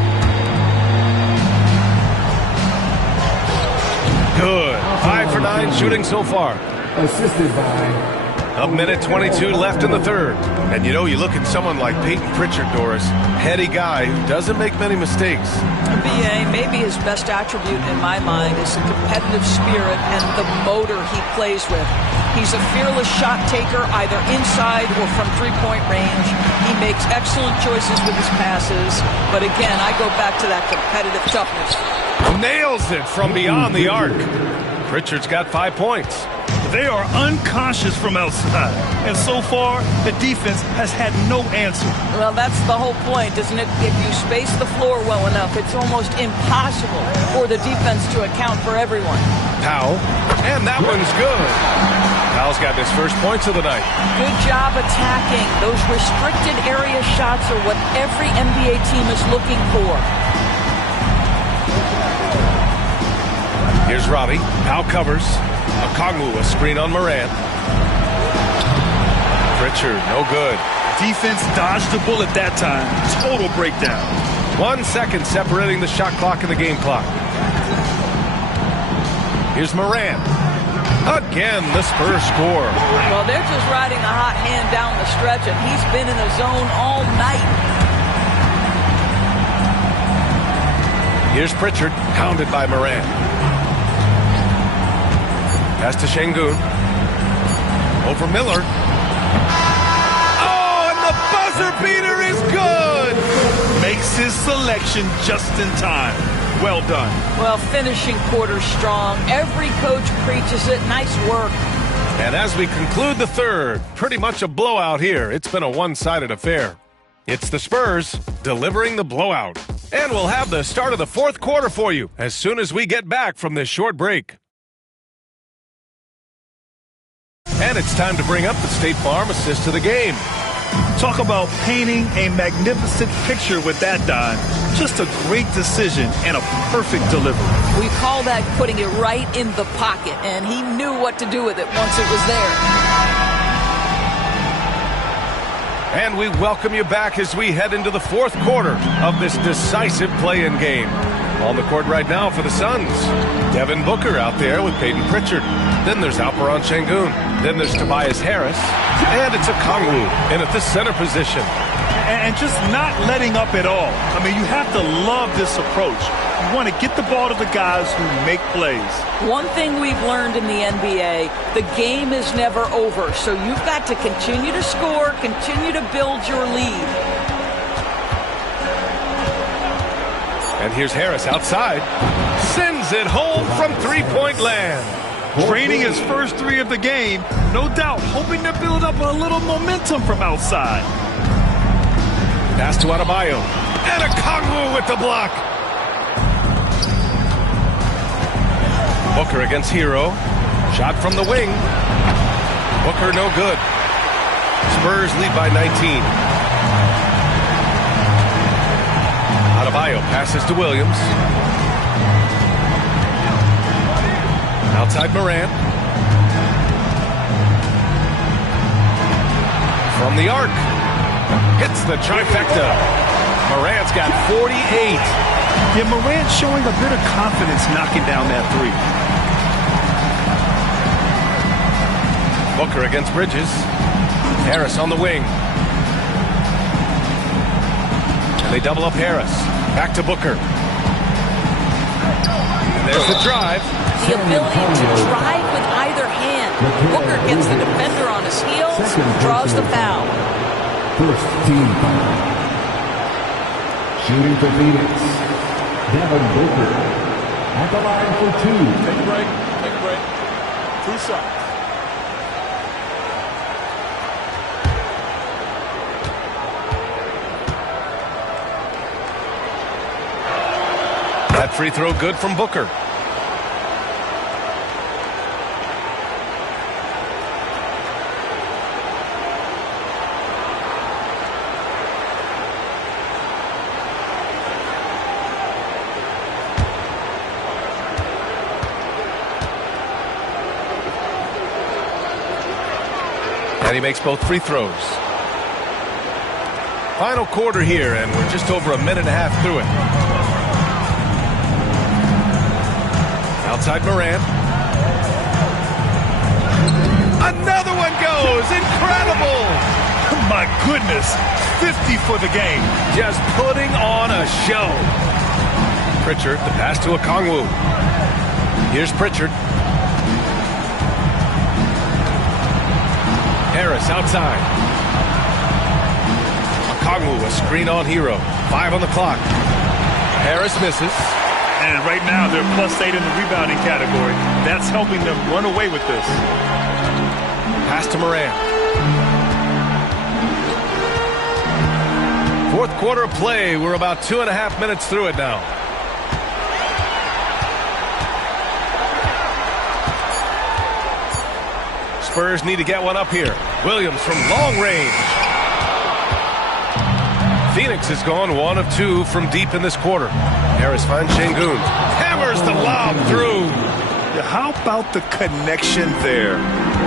Good. 5 for 9 shooting so far. Assisted by... A minute 22 left in the third. And you know, you look at someone like Peyton Pritchard, Doris, heady guy who doesn't make many mistakes. BA, maybe his best attribute in my mind is the competitive spirit and the motor he plays with. He's a fearless shot taker, either inside or from three-point range. He makes excellent choices with his passes. But again, I go back to that competitive toughness. Nails it from beyond the arc. Pritchard's got 5 points. They are unconscious from outside. And so far, the defense has had no answer. Well, that's the whole point, isn't it? If you space the floor well enough, it's almost impossible for the defense to account for everyone. Powell, and that one's good. Powell's got his first points of the night. Good job attacking. Those restricted area shots are what every NBA team is looking for. Here's Robbie. Powell covers. Okongwu, a screen on Morant. Pritchard, no good. Defense dodged the bullet that time. Total breakdown. 1 second separating the shot clock and the game clock. Here's Morant. Again, the Spurs score. Well, they're just riding the hot hand down the stretch, and he's been in a zone all night. Here's Pritchard, pounded by Morant. Pass to Shengun. Over Miller. Oh, and the buzzer beater is good! Makes his selection just in time. Well done. Well, finishing quarter strong. Every coach preaches it. Nice work. And as we conclude the third, pretty much a blowout here. It's been a one-sided affair. It's the Spurs delivering the blowout. And we'll have the start of the fourth quarter for you as soon as we get back from this short break. And it's time to bring up the State Farm assist to the game. Talk about painting a magnificent picture with that dime. Just a great decision and a perfect delivery. We call that putting it right in the pocket, and he knew what to do with it once it was there. And we welcome you back as we head into the fourth quarter of this decisive play-in game. On the court right now for the Suns, Devin Booker out there with Peyton Pritchard. Then there's Alperen Sengun. Then there's Tobias Harris. And it's Okongwu in at the center position. and just not letting up at all. I mean, you have to love this approach. You want to get the ball to the guys who make plays. One thing we've learned in the NBA, the game is never over. So you've got to continue to score, continue to build your lead. And here's Harris outside. Sends it home from three-point land. Draining his first three of the game, no doubt hoping to build up a little momentum from outside. Pass to Adebayo. And Okongwu with the block. Booker against Hero. Shot from the wing. Booker no good. Spurs lead by 19. Adebayo passes to Williams. Outside Morant. From the arc. Hits the trifecta. Morant's got 48. Yeah, Morant showing a bit of confidence knocking down that three. Booker against Bridges. Harris on the wing. And they double up Harris. Back to Booker. And there's the drive. The ability to drive with either hand. Booker gets the defender on his heels, draws the foul. First team foul. Shooting for Phoenix, Devin Booker at the line for two. Take a break. Take a break. 2 shots. That free throw good from Booker. And he makes both free throws. Final quarter here, and we're just over a minute and a half through it. Outside Morant. Another one goes. Incredible. My goodness. 50 for the game. Just putting on a show. Pritchard, the pass to Okongwu. Here's Pritchard. Harris outside. Okongwu, a screen on Hero. 5 on the clock. Harris misses. And right now they're +8 in the rebounding category. That's helping them run away with this. Pass to Morant. Fourth quarter of play. We're about 2.5 minutes through it now. Spurs need to get one up here. Williams from long range. Phoenix has gone 1 of 2 from deep in this quarter. Harris finds Şengün. Hammers the lob through. Yeah, how about the connection there?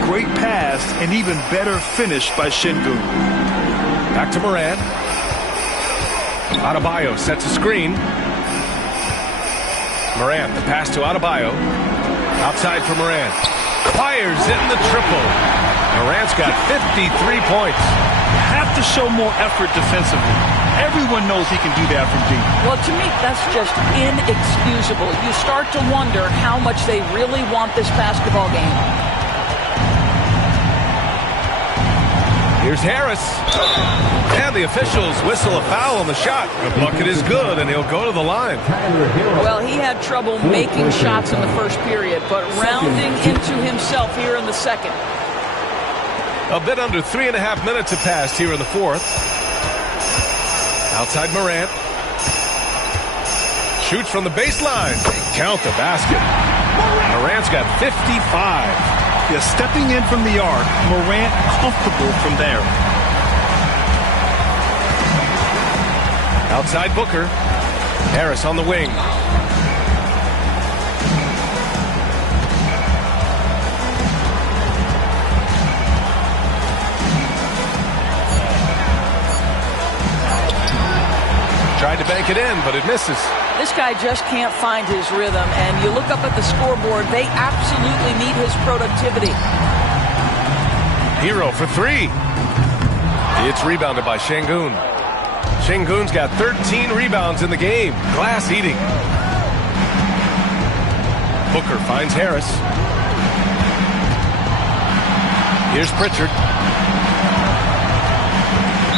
Great pass and even better finish by Şengün. Back to Morant. Adebayo sets a screen. Morant, the pass to Adebayo. Outside for Morant. Fires in the triple. Morant's got 53 points. Have to show more effort defensively. Everyone knows he can do that from deep. Well, to me, that's just inexcusable. You start to wonder how much they really want this basketball game. Here's Harris. And the officials whistle a foul on the shot. The bucket is good, and he'll go to the line. Well, he had trouble making shots in the first period, but rounding into himself here in the second. A bit under 3.5 minutes have passed here in the fourth. Outside Morant. Shoots from the baseline. Count the basket. Morant's got 55. Yeah, stepping in from the arc, Morant comfortable from there. Outside Booker. Harris on the wing. Tried to bank it in, but it misses. This guy just can't find his rhythm, and you look up at the scoreboard, they absolutely need his productivity. Hero for 3. It's rebounded by Şengün. Şengün's got 13 rebounds in the game. Glass eating. Booker finds Harris. Here's Pritchard.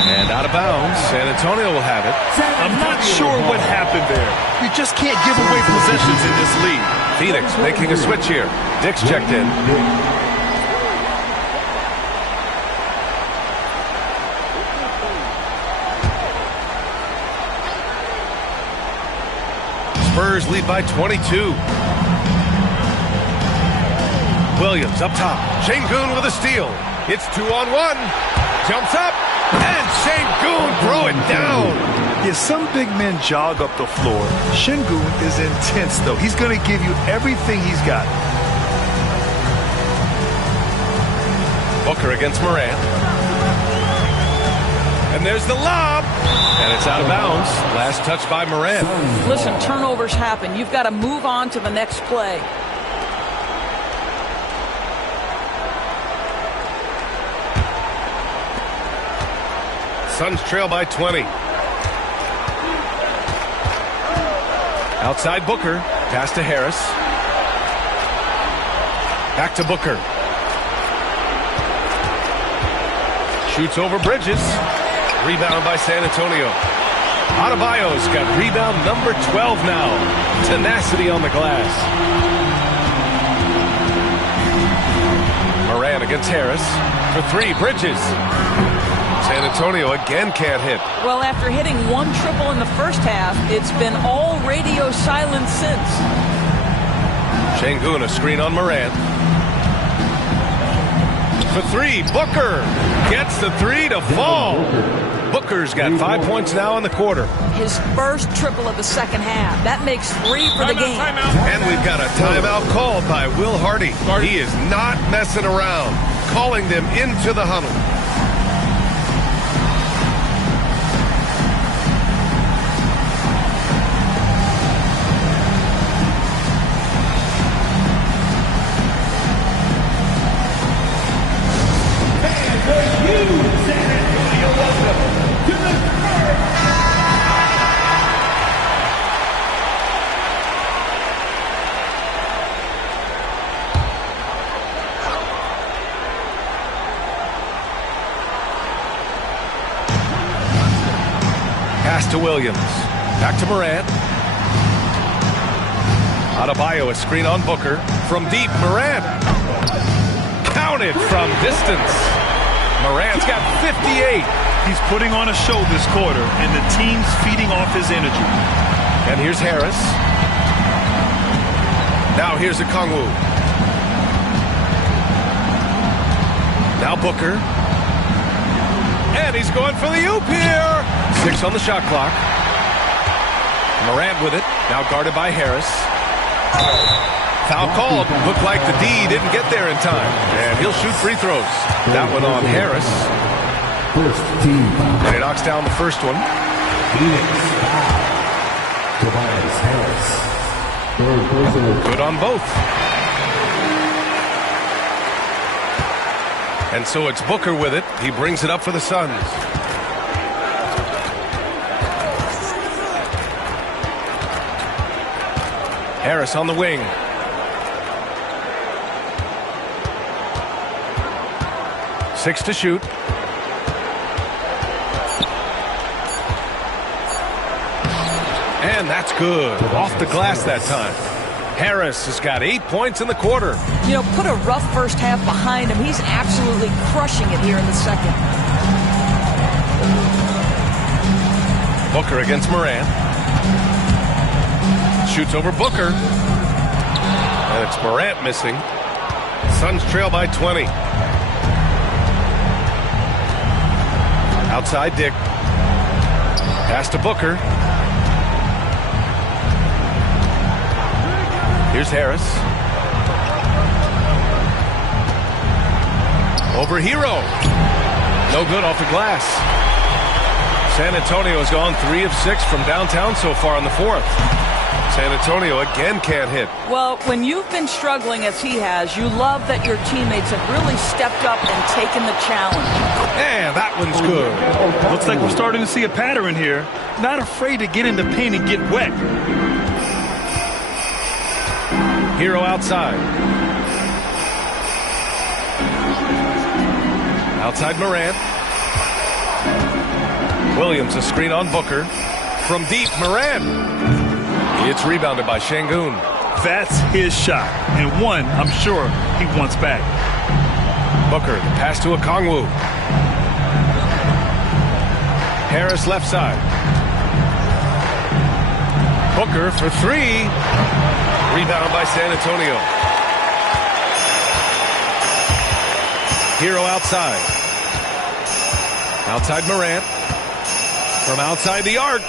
And out of bounds. San Antonio will have it. I'm not sure what happened there. You just can't give away possessions in this league. Phoenix making a switch here. Dick's checked in. Spurs lead by 22. Williams up top. Şengün with a steal. It's 2-on-1. Jumps up. And Şengün throw it down. Yeah, some big men jog up the floor. Şengün is intense, though. He's going to give you everything he's got. Booker against Morant. And there's the lob. And it's out of bounds. Last touch by Morant. Listen, turnovers happen. You've got to move on to the next play. Suns trail by 20. Outside Booker. Pass to Harris. Back to Booker. Shoots over Bridges. Rebound by San Antonio. Adebayo's got rebound number 12 now. Tenacity on the glass. Morant against Harris. For three, Bridges. San Antonio again can't hit. Well, after hitting one triple in the first half, it's been all radio silence since. Şengün a screen on Morant. For three, Booker gets the three to fall. Booker's got 5 points now in the quarter. His first triple of the second half. That makes 3 for the game. And we've got a timeout called by Will Hardy. He is not messing around, calling them into the huddle. Pass to Williams. Back to Morant. Adebayo a screen on Booker. From deep, Morant. Counted from distance. Morant's got 58. He's putting on a show this quarter, and the team's feeding off his energy. And here's Harris. Now here's Okongwu. Now Booker. And he's going for the oop here. 6 on the shot clock. Morant with it. Now guarded by Harris. Foul called. Looked like the D didn't get there in time. And he'll shoot free throws. That one on Harris. And he knocks down the first one. Good on both. And so it's Booker with it. He brings it up for the Suns. Harris on the wing. Six to shoot. And that's good. Off the glass that time. Harris has got 8 points in the quarter. You know, put a rough first half behind him. He's absolutely crushing it here in the second. Booker against Morant. Shoots over Booker. And it's Morant missing. Suns trail by 20. Outside Dick. Pass to Booker. Here's Harris. Over Hero. No good off the glass. San Antonio has gone 3 of 6 from downtown so far in the fourth. San Antonio again can't hit. Well, when you've been struggling as he has, you love that your teammates have really stepped up and taken the challenge. And that one's good. Looks like we're starting to see a pattern here. Not afraid to get in the paint and get wet. Hero outside. Outside Morant. Williams a screen on Booker. From deep, Morant. It's rebounded by Şengün. That's his shot, and one I'm sure he wants back. Booker, the pass to Okongwu. Harris left side. Booker for three. Rebound by San Antonio. Hero outside. Outside Morant. From outside the arc.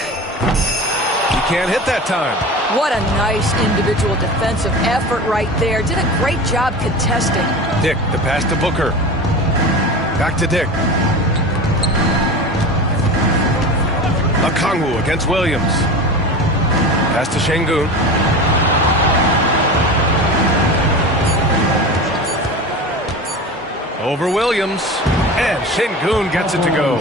He can't hit that time. What a nice individual defensive effort right there. Did a great job contesting. Dick, the pass to Booker. Back to Dick. Okongwu against Williams. Pass to Şengün. Over Williams. And Şengün gets it to go.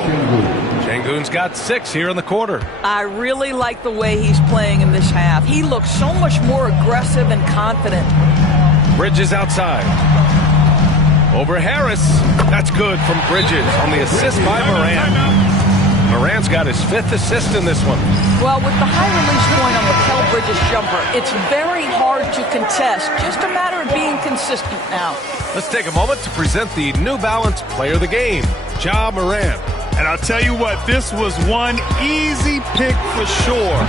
Şengün's got 6 here in the quarter. I really like the way he's playing in this half. He looks so much more aggressive and confident. Bridges outside. Over Harris. That's good from Bridges on the assist by Morant. Morant's got his 5th assist in this one. Well, with the high release point on Mikal Bridges' jumper, it's very hard to contest. Just a matter of being consistent now. Let's take a moment to present the New Balance Player of the Game, Ja Morant. And I'll tell you what, this was one easy pick for sure.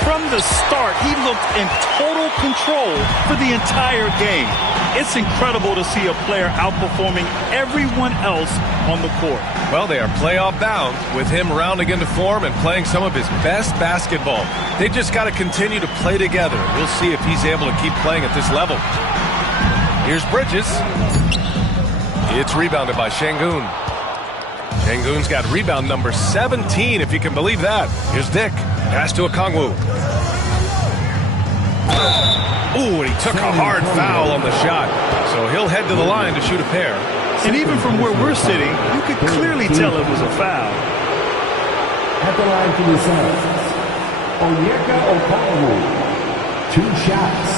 From the start, he looked in total control for the entire game. It's incredible to see a player outperforming everyone else on the court. Well, they are playoff bound with him rounding into form and playing some of his best basketball. They just got to continue to play together. We'll see if he's able to keep playing at this level. Here's Bridges. It's rebounded by Şengün. Şengün's got rebound number 17, if you can believe that. Here's Dick. Pass to Okongwu. Ooh, and he took a hard foul on the shot. So he'll head to the line to shoot a pair. And even from where we're sitting, you could clearly tell it was a foul. At the line to the Suns, Onyeka Okongwu. 2 shots.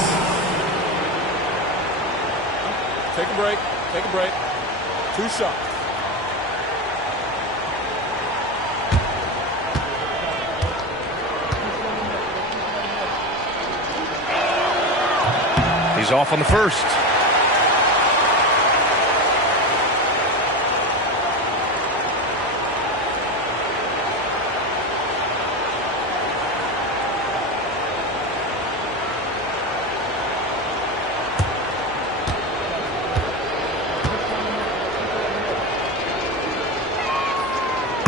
Take a break. Take a break. 2 shots. He's off on the first.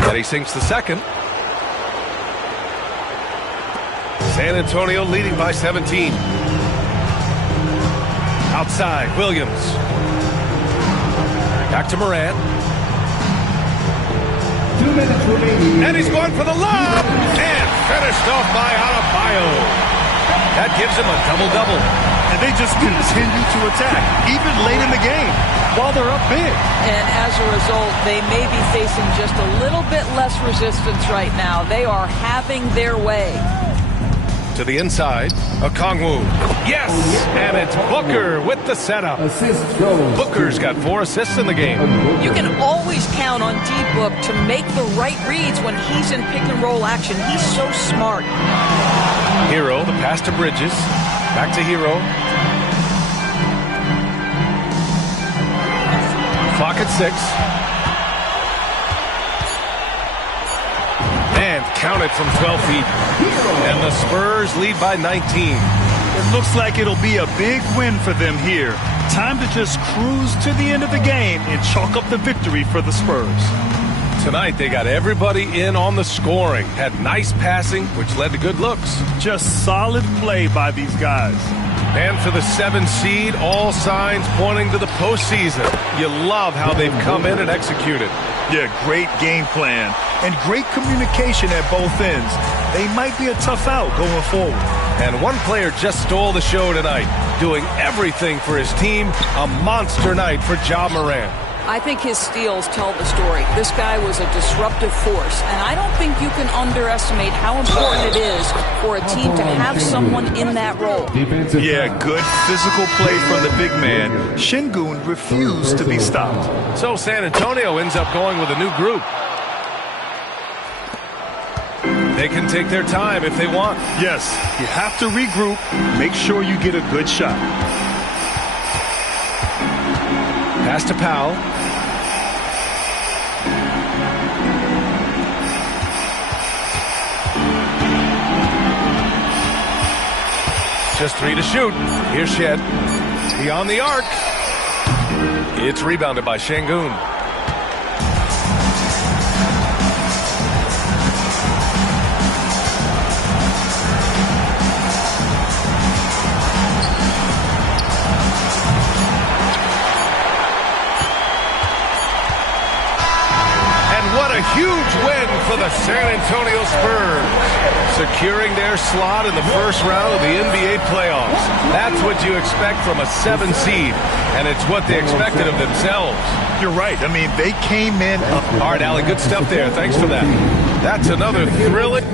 And he sinks the second. San Antonio leading by 17. Outside, Williams. Back to Morant. 2 minutes remaining. And he's going for the lob. And finished off by Adebayo. That gives him a double-double. And they just continue to attack, even late in the game, while they're up big. And as a result, they may be facing just a little bit less resistance right now. They are having their way. To the inside, Okongwu. Yes, and it's Booker with the setup. Assist goes. Booker's got 4 assists in the game. You can always count on D-Book to make the right reads when he's in pick-and-roll action. He's so smart. Hero, the pass to Bridges. Back to Hero. Clock at 6. And counted from 12 feet. And the Spurs lead by 19. It looks like it'll be a big win for them here. Time to just cruise to the end of the game and chalk up the victory for the Spurs. Tonight, they got everybody in on the scoring. Had nice passing, which led to good looks. Just solid play by these guys. And for the 7th seed, all signs pointing to the postseason. You love how they've come in and executed. Yeah, great game plan and great communication at both ends. They might be a tough out going forward. And one player just stole the show tonight, doing everything for his team. A monster night for Ja Morant. I think his steals tell the story. This guy was a disruptive force, and I don't think you can underestimate how important it is for a team to have someone in that role. Yeah, good physical play from the big man. Şengün refused to be stopped. So San Antonio ends up going with a new group. They can take their time if they want. Yes, you have to regroup. Make sure you get a good shot. Pass to Powell. Just 3 to shoot. Here's Shed. Beyond the arc. It's rebounded by Şengün. A huge win for the San Antonio Spurs, securing their slot in the first round of the NBA playoffs. That's what you expect from a 7 seed, and it's what they expected of themselves. You're right. I mean, they came in. All right, Allie, good stuff there. Thanks for that. That's another thrilling.